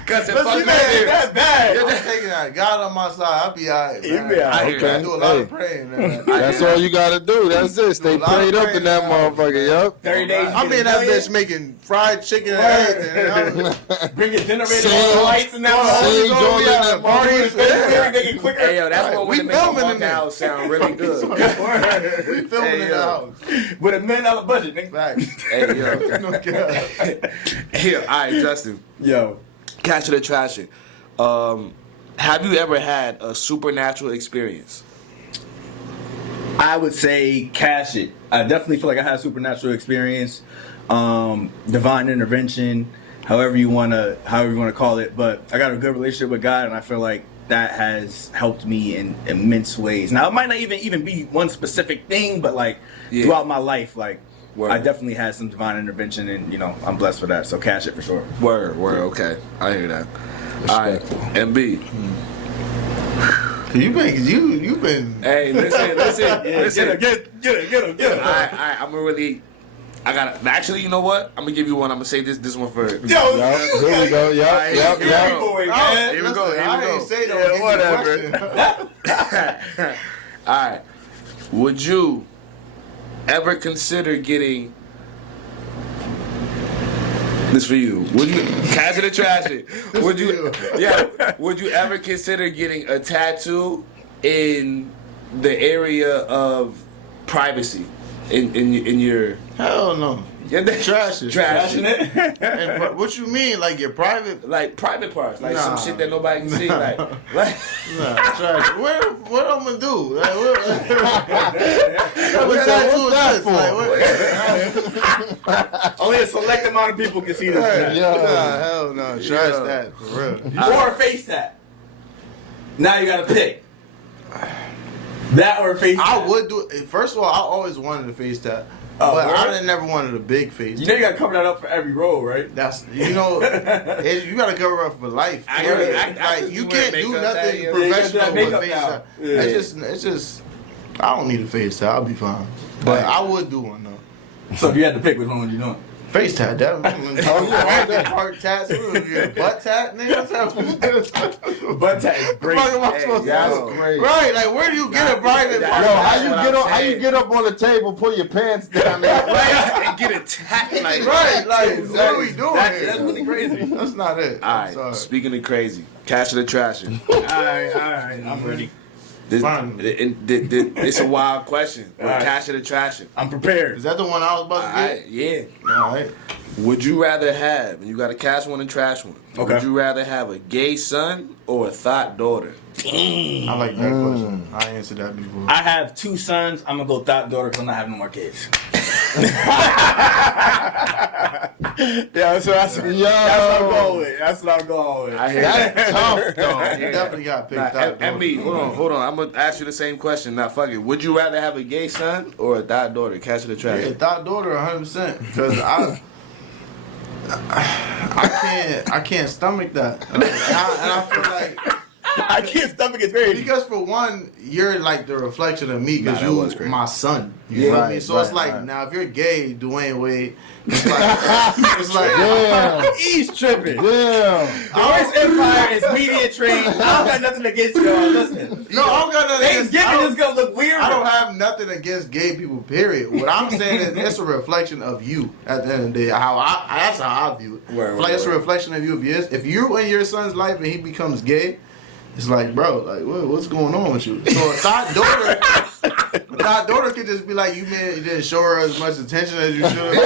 Cause if Let's fuck get that that bag. I'm taking that. God on my side. I'll be alright. You be alright. I hear I that. do a lot of praying, man. That's all you gotta do. That's it. Stay Do a lot of prayed up in praying, that man. motherfucker. Yup. 30 days. I'm in that bitch making fried chicken and everything. Bring your generator Same- on lights and that. same all joint in that that parties. motherfucker. Make it quicker. Hey yo, that's Right, one way we to make a filming in haunted there. house sound really good. We filming Hey, in the yo. house. With $1 million budget, nigga. Facts. Hey yo. No cap. Here, alright, Justin. Yo. Cash or the Trash. Have you ever had a supernatural experience? I would say cash it. I definitely feel like I had a supernatural experience, divine intervention, however you wanna call it. But I got a good relationship with God, and I feel like that has helped me in immense ways. Now it might not even be one specific thing, but like throughout my life, like Word. I definitely had some divine intervention, and I'm blessed for that. So cash it for sure. Word, okay. I hear that. Alright, MB. You been. Hey, listen. Get him. Alright, I'm gonna really. Actually, you know what? I'm gonna give you one. I'm gonna say this one first. Yup. Here we go. Yup. Yup. Boy, Oh, man. Here we go. I ain't say no. Yeah, whatever. Alright. Would you ever consider getting this for you? Would you cash it or trash it? Would you would you ever consider getting a tattoo in the area of privacy? In your Hell no. Yeah, Trashing. Trashing it. And what you mean? Like your private? Like private parts, like Nah. some shit that nobody can see. Like Nah, trash. What I'm gonna do? Like, what What's that for? Only a select amount of people can see this. Nah, Yeah. hell no. Trash that for real. Or a face tap. Now you gotta pick. That or a face tap. I would do it. First of all, I always wanted a face tap, Oh, but word? I didn't never wanted a big face. You know you gotta cover that up for every role, right? That's you gotta cover up for life. I period. agree. I Like you wear can't do makeup nothing that- professional makeup with face now. tap. Yeah. It's just I don't need a face tap. I'll be fine. But I would do one though. So if you had to pick, which one would you doing? Face tap, that part tats, butt tat, nigga. Butt tap is great. What am I supposed to That's do? great. Right, like where do you get a private Yo, part? Yo, That's how you what get I'm up? How you saying. get up on the table, pull your pants down there? and get attacked like Right, like what are we doing That's here? really crazy. That's not it. All I'm right, sorry. speaking of crazy, cash or the trashing. Alright, I'm ready. Fine. It's a wild question. All right. Cash or the trashing. I'm prepared. Is that the one I was about All to get? right, yeah. All right. Would you rather have, and you got a cash one and trash one, Okay. would you rather have a gay son or a thought daughter? I like that question. I answered that before. I have 2 sons. I'm gonna go thought daughter because I'm not having no more kids. Yeah, so that's what I'm going with. That's what I'm going with. I hear That's tough though. You definitely got picked Nah, out. and me, hold on. I'm gonna ask you the same question. Now, fuck it. Would you rather have a gay son or a thought daughter? Cash or the trash? Yeah, thought daughter 100% because I can't stomach that. And I feel like I can't stomach it crazy. because for one, you're like the reflection of me because Nah, that was you crazy. my son. You Yeah, feel me? right, So it's right, like right. now if you're gay, Dwayne Wade, it's like Damn. He's tripping. Damn. Royce Empire is media trained. I don't got nothing against y'all. Listen, no, I don't got nothing against- I Thanksgiving don't- is gonna look weird. I don't have nothing against gay people, period. What I'm saying is it's a reflection of you at the end of the day. That's how I view it. Word, Like it's a word. reflection of you. If you're in your son's life and he becomes gay, it's like, bro, like what's going on with you? So a thought daughter could just be like, you didn't show her as much attention as you should have.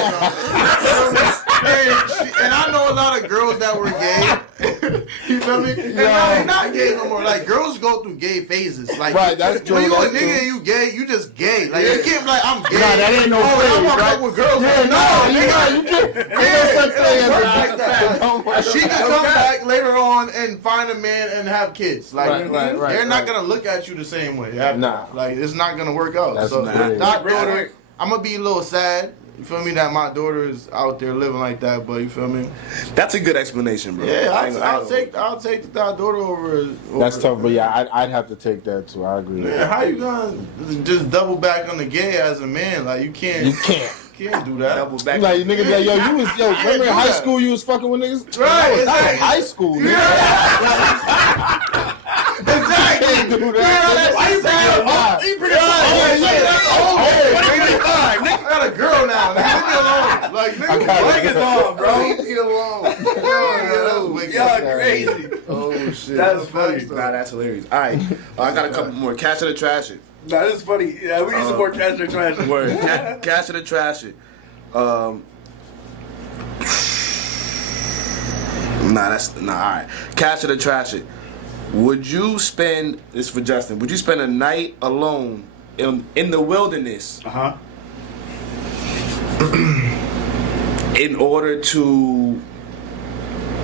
And I know a lot of girls that were gay. You feel me? And now they're not gay no more. Like girls go through gay phases. Like Right, that's true, when you a that's nigga true. and you gay, you just gay. Like you can't be like I'm gay. Nah, that ain't no I'm phase, gonna right? fuck with girls. Yeah, no, nigga. you can't. Ain't no such thing as work a like that. Don't work She like can that. come back later on and find a man and have kids. Like Right, they're not right. gonna look at you the same way. after. Nah. Like it's not gonna work out. That's So crazy. thought daughter, I'm gonna be a little sad. You feel me? That my daughter is out there living like that, but you feel me? That's a good explanation, bro. Yeah, I ain't gonna- I'll take the thought daughter over. That's tough, but yeah, I'd have to take that too. I agree. Man, how you gonna just double back on the gay as a man? Like you can't do that. Double back. You like you niggas be like, yo, you was remember in do high that. school you was fucking with niggas? Right, That was exactly. high school, nigga. Exactly. Do that. Why you bring it up? You bring it up. I got a girl now. Nigga, leave me alone. Like, nigga, break it on, bro. Leave me alone. Y'all crazy. Oh shit. That's funny. Nah, that's hilarious. All right, I got a couple more. Cash or the trash it. Nah, this is funny. Yeah, we need some more trash or trash. Word. Cash or the trash it. All right. Cash or the trash it. Would you spend this for Justin? Would you spend a night alone in the wilderness in order to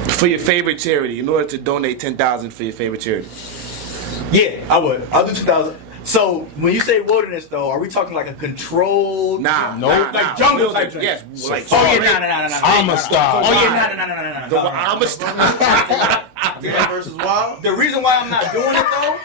for your favorite charity? In order to donate $10,000 for your favorite charity? Yeah, I would. I'll do 2,000. So when you say wilderness, though, are we talking like a controlled? Like jungle type thing. Yes, like Oh yeah, no. I'm a star. Oh yeah, no. I'm a star. Man versus Wild. The reason why I'm not doing it though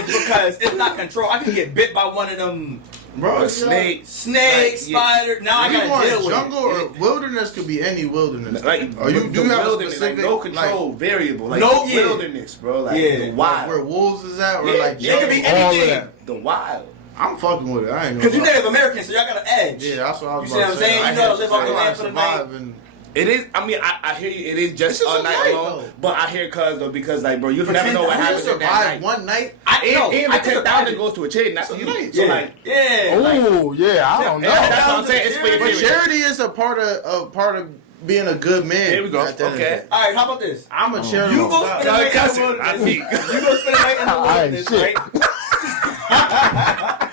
is because it's not control. I can get bit by one of them Bro, A snake. snake, Like, spider. Now I You gotta want deal with jungle it. or wilderness could be any wilderness. Like, or you do have a wilderness, specific like, no control variable. Like No, the yeah. wilderness, bro. Like Yeah. the like wild. where wolves is at, or Yeah, like It could be jungle. all of anything. that. The wild. I'm fucking with it. I ain't gonna. Because you lie. Native American, so y'all got an edge. Yeah, that's what I was You see about what to I'm say. saying? I You know, had live to off the survive land for the night. and It is. I mean, I hear you. It is just It's just a a night night, alone. though. But I hear cuz though because like bro, you never know what happens in that night. One night. Even I the 10,000 goes to a charity, not to you. night. So Yeah. like, Yeah. Oh yeah, I don't know. that's what I'm saying. It's for your But favorite. charity is a part of being a good man. There we go. at the end of the Okay. day. All right, how about this? I'm a charitable. You go spend a night in cuss the it. I wilderness. see. You go spend a night in the wilderness, shit. right?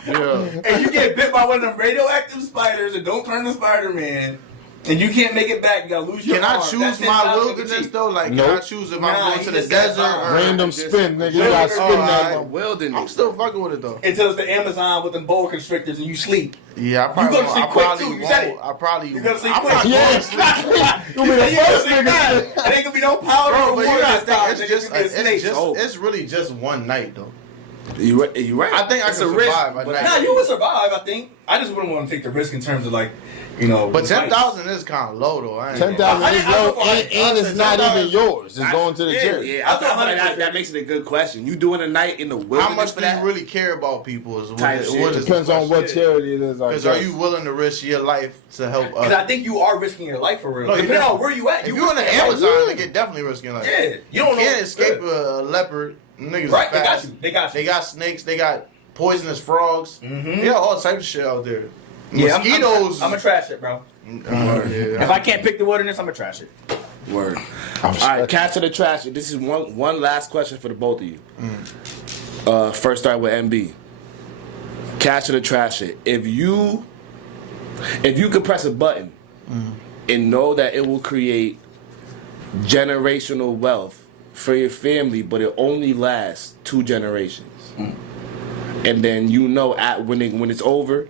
Yeah. And you get bit by one of them radioactive spiders and don't turn to Spider-Man, and you can't make it back, you gotta lose your Can I arm. choose That's my 10,000 wilderness cheap. though? Like, Nope. can I choose if Nah, I'm going you to the just got desert bombed. or Random Just- spin, nigga. You gotta spin Alright. that. Wilderness. I'm still fucking with it though. Until it's the Amazon with them boa constrictors and you sleep. Yeah, I probably. gonna sleep I quick, probably too. You won't. said it. I probably. You gotta sleep I'm quick. not Yeah. going to sleep. You be the You gotta first sleep nigga. fast. It ain't gonna be no powder Bro, or but water you gotta this time. think it's Nigga, just gonna be a snake. it's really just one night though. You right. I think I It's can a risk, survive a but night. Nah, you would survive, I think. I just wouldn't want to take the risk in terms of like, you know. But fights. 10,000 is kind of low though. I ain't 10,000 is low, I- and it's not even yours. It's going to the charity. Yeah, I feel like that makes it a good question. You doing a night in the wilderness How much for do you that? really care about people? Is Type shit. what is Depends on what charity it is. Because are you willing to risk your life to help Because others? I think you are risking your life for real. No, you Depending don't. on where you at. If you're in the risking your life. Amazon, nigga, definitely risking life. Yeah, you don't know. can't escape a leopard. Niggas Right, are they got fast. you. They got you. They got snakes. They got poisonous frogs. Mhm. They got all types of shit out there. Yeah, Mosquitoes. I'm a trash it, bro. Yeah. If I can't pick the wilderness, I'm a trash it. Word. All right, catch or the trash. This is one last question for the both of you. First start with MB. Catch or the trash it. If you could press a button and know that it will create generational wealth for your family, but it only lasts 2 generations, and then you know when it's over,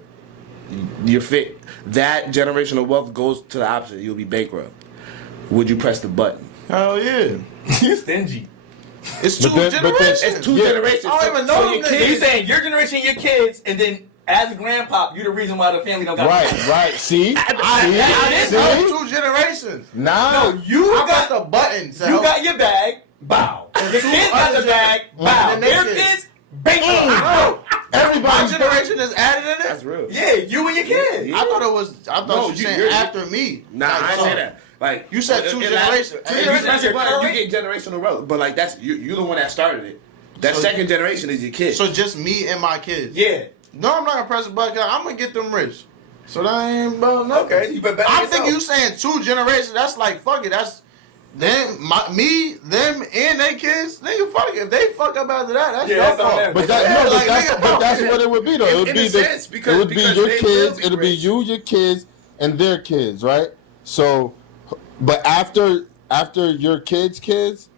you're fit. That generational wealth goes to the opposite. You'll be bankrupt. Would you press the button? Hell yeah. You stingy. It's 2 then- but then- generations. It's 2 Yeah. generations. I don't even know So them your niggas. So you kids. saying your generation, your kids, and then as a grandpop, you the reason why the family don't got Right. See? It's See? 2 generations. Nah. No, you I pressed got the button. So you got your bag. Bow. Your kids got the bag. Bow. And then Their their kids. Bankrupt. No. My Everybody's generation is added in it. That's real. Yeah, you and your kids. Yeah. I thought it was. I thought No, you were saying you're- after me. Nah, Like, I so- say that. Like You said 2 generations. If you generations, press your a button, current- you get generational wealth. But like that's you the one that started it. That So- second generation is your kid. So just me and my kids. Yeah. No, I'm not gonna press the button. 'Cause I'm gonna get them rich. So that ain't about nothing. Okay, you better bet I'm yourself. thinking you saying 2 generations. That's like fuck it. That's them, them, and they kids. Nigga, fuck it. If they fuck up after that, that's Yeah, your that's on fault. them. But that, Yeah, no, like, but nigga, that's fuck what it would be though. It would In be a sense, because- it would be because your they will kids. be It'll be rich. you, your kids, and their kids, right? So, but after your kids,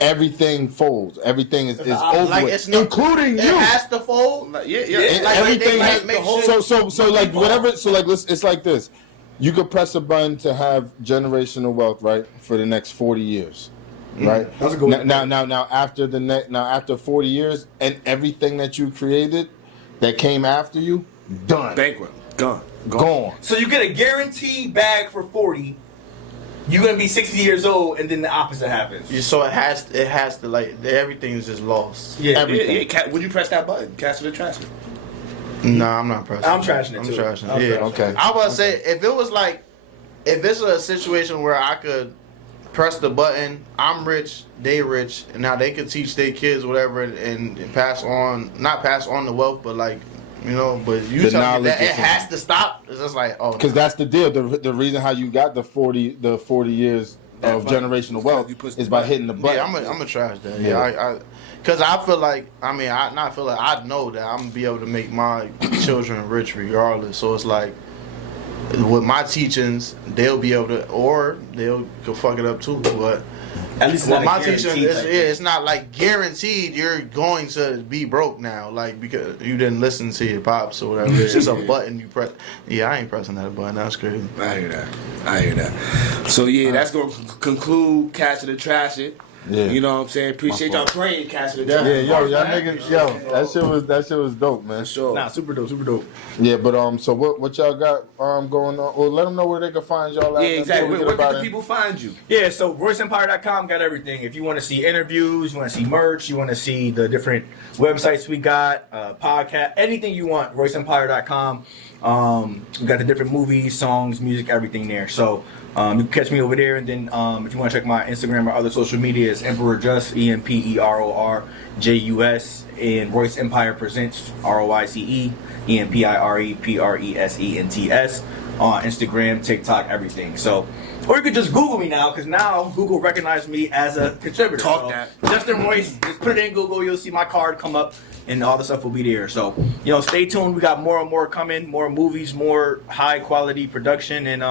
everything folds. Everything is over Like, with, it's not- including It you. has to fold. Like, yeah. And like, everything they has make shit- so like whatever. So like it's like this. You could press a button to have generational wealth, right, for the next 40 years, right? That's a good one. Now after 40 years, and everything that you created that came after you, done, Bankrupt. Gone. gone. So you get a guaranteed bag for 40. You're gonna be 60 years old, and then the opposite happens. Yeah, so it has to like everything is just lost. Yeah. Everything. Would you press that button? Catch or the trash it? Nah, I'm not pressing. I'm trashing it, I'm too. trashing. I'm Yeah, trashing Okay. I was say if it was like, if it's a situation where I could press the button, I'm rich, they rich, and now they could teach their kids whatever and pass on, not pass on the wealth, but like, you know, but you The tell me knowledge that it is- has to stop. It's just like, oh, Because that's the deal. The reason how you got the 40 years of generational wealth You push is the by button. hitting the button. yeah, I'm a trash that. Yeah. Yeah, because I feel like, I not feel like, I know that I'm gonna be able to make my children rich regardless. So it's like, with my teachings, they'll be able to, or they'll go fuck it up too. But At least with not my a teachings, guaranteed type thing. it's not like guaranteed you're going to be broke now, like because you didn't listen to your pops or whatever. It's just a button you press. Yeah, I ain't pressing that button. That's crazy. I hear that. So yeah, that's gonna conclude Catch It or Trash It. Yeah. You know what I'm saying? Appreciate y'all playing Catch It or Trash Yeah, It. y'all niggas, that shit was dope, man. For sure. Nah, super dope, super dope. Yeah, but so what y'all got going on? Well, let them know where they can find y'all at. Yeah, exactly. Before we Where get about can the it. people find you? Yeah, so RoyceEmpire.com got everything. If you want to see interviews, you want to see merch, you want to see the different websites we got, podcast, anything you want, RoyceEmpire.com. We got the different movies, songs, music, everything there. So you can catch me over there. And then if you want to check my Instagram or other social media, it's Emperor Just, EMPERORJUS, and Royce Empire Presents, ROICE, EMPIREPRESENTS, on Instagram, TikTok, everything. So, or you could just Google me now, because now Google recognized me as a contributor. Talk So, that. Justin Royce, just put it in Google, you'll see my card come up, and all the stuff will be there. So, stay tuned. We got more and more coming, more movies, more high quality production, and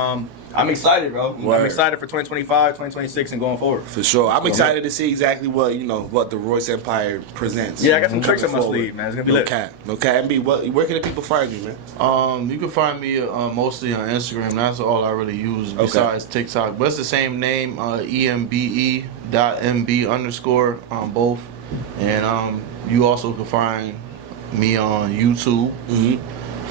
I'm excited, bro. Word. I'm excited for 2025, 2026, and going forward. For sure. I'm excited to see exactly what the Royce Empire presents. Yeah, I got some tricks up my Forward. sleeve, man. It's gonna be No lit. cap. No cap. MB, where can the people find you, man? You can find me mostly on Instagram. That's all I really use besides TikTok. But it's the same name, EMBE.MB underscore on both. And you also can find me on YouTube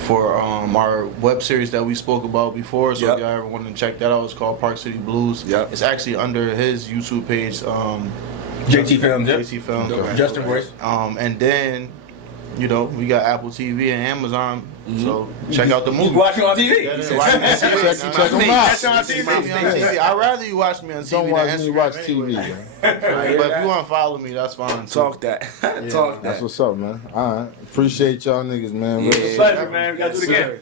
for our web series that we spoke about before. So if y'all ever want to check that out, it's called Park City Blues. Yep. It's actually under his YouTube page. JT Films. JT Films. Justin Royce. And then, we got Apple TV and Amazon. So check out the movie. Watch me on TV. Check them out. I'd rather you watch me on TV Don't than watch me Instagram watch anyway. TV, man. But if you want to follow me, that's fine. too. Talk that. Talk that. That's what's up, man. All right. Appreciate y'all niggas, man. Yeah. Pleasure, man. We gotta do it again.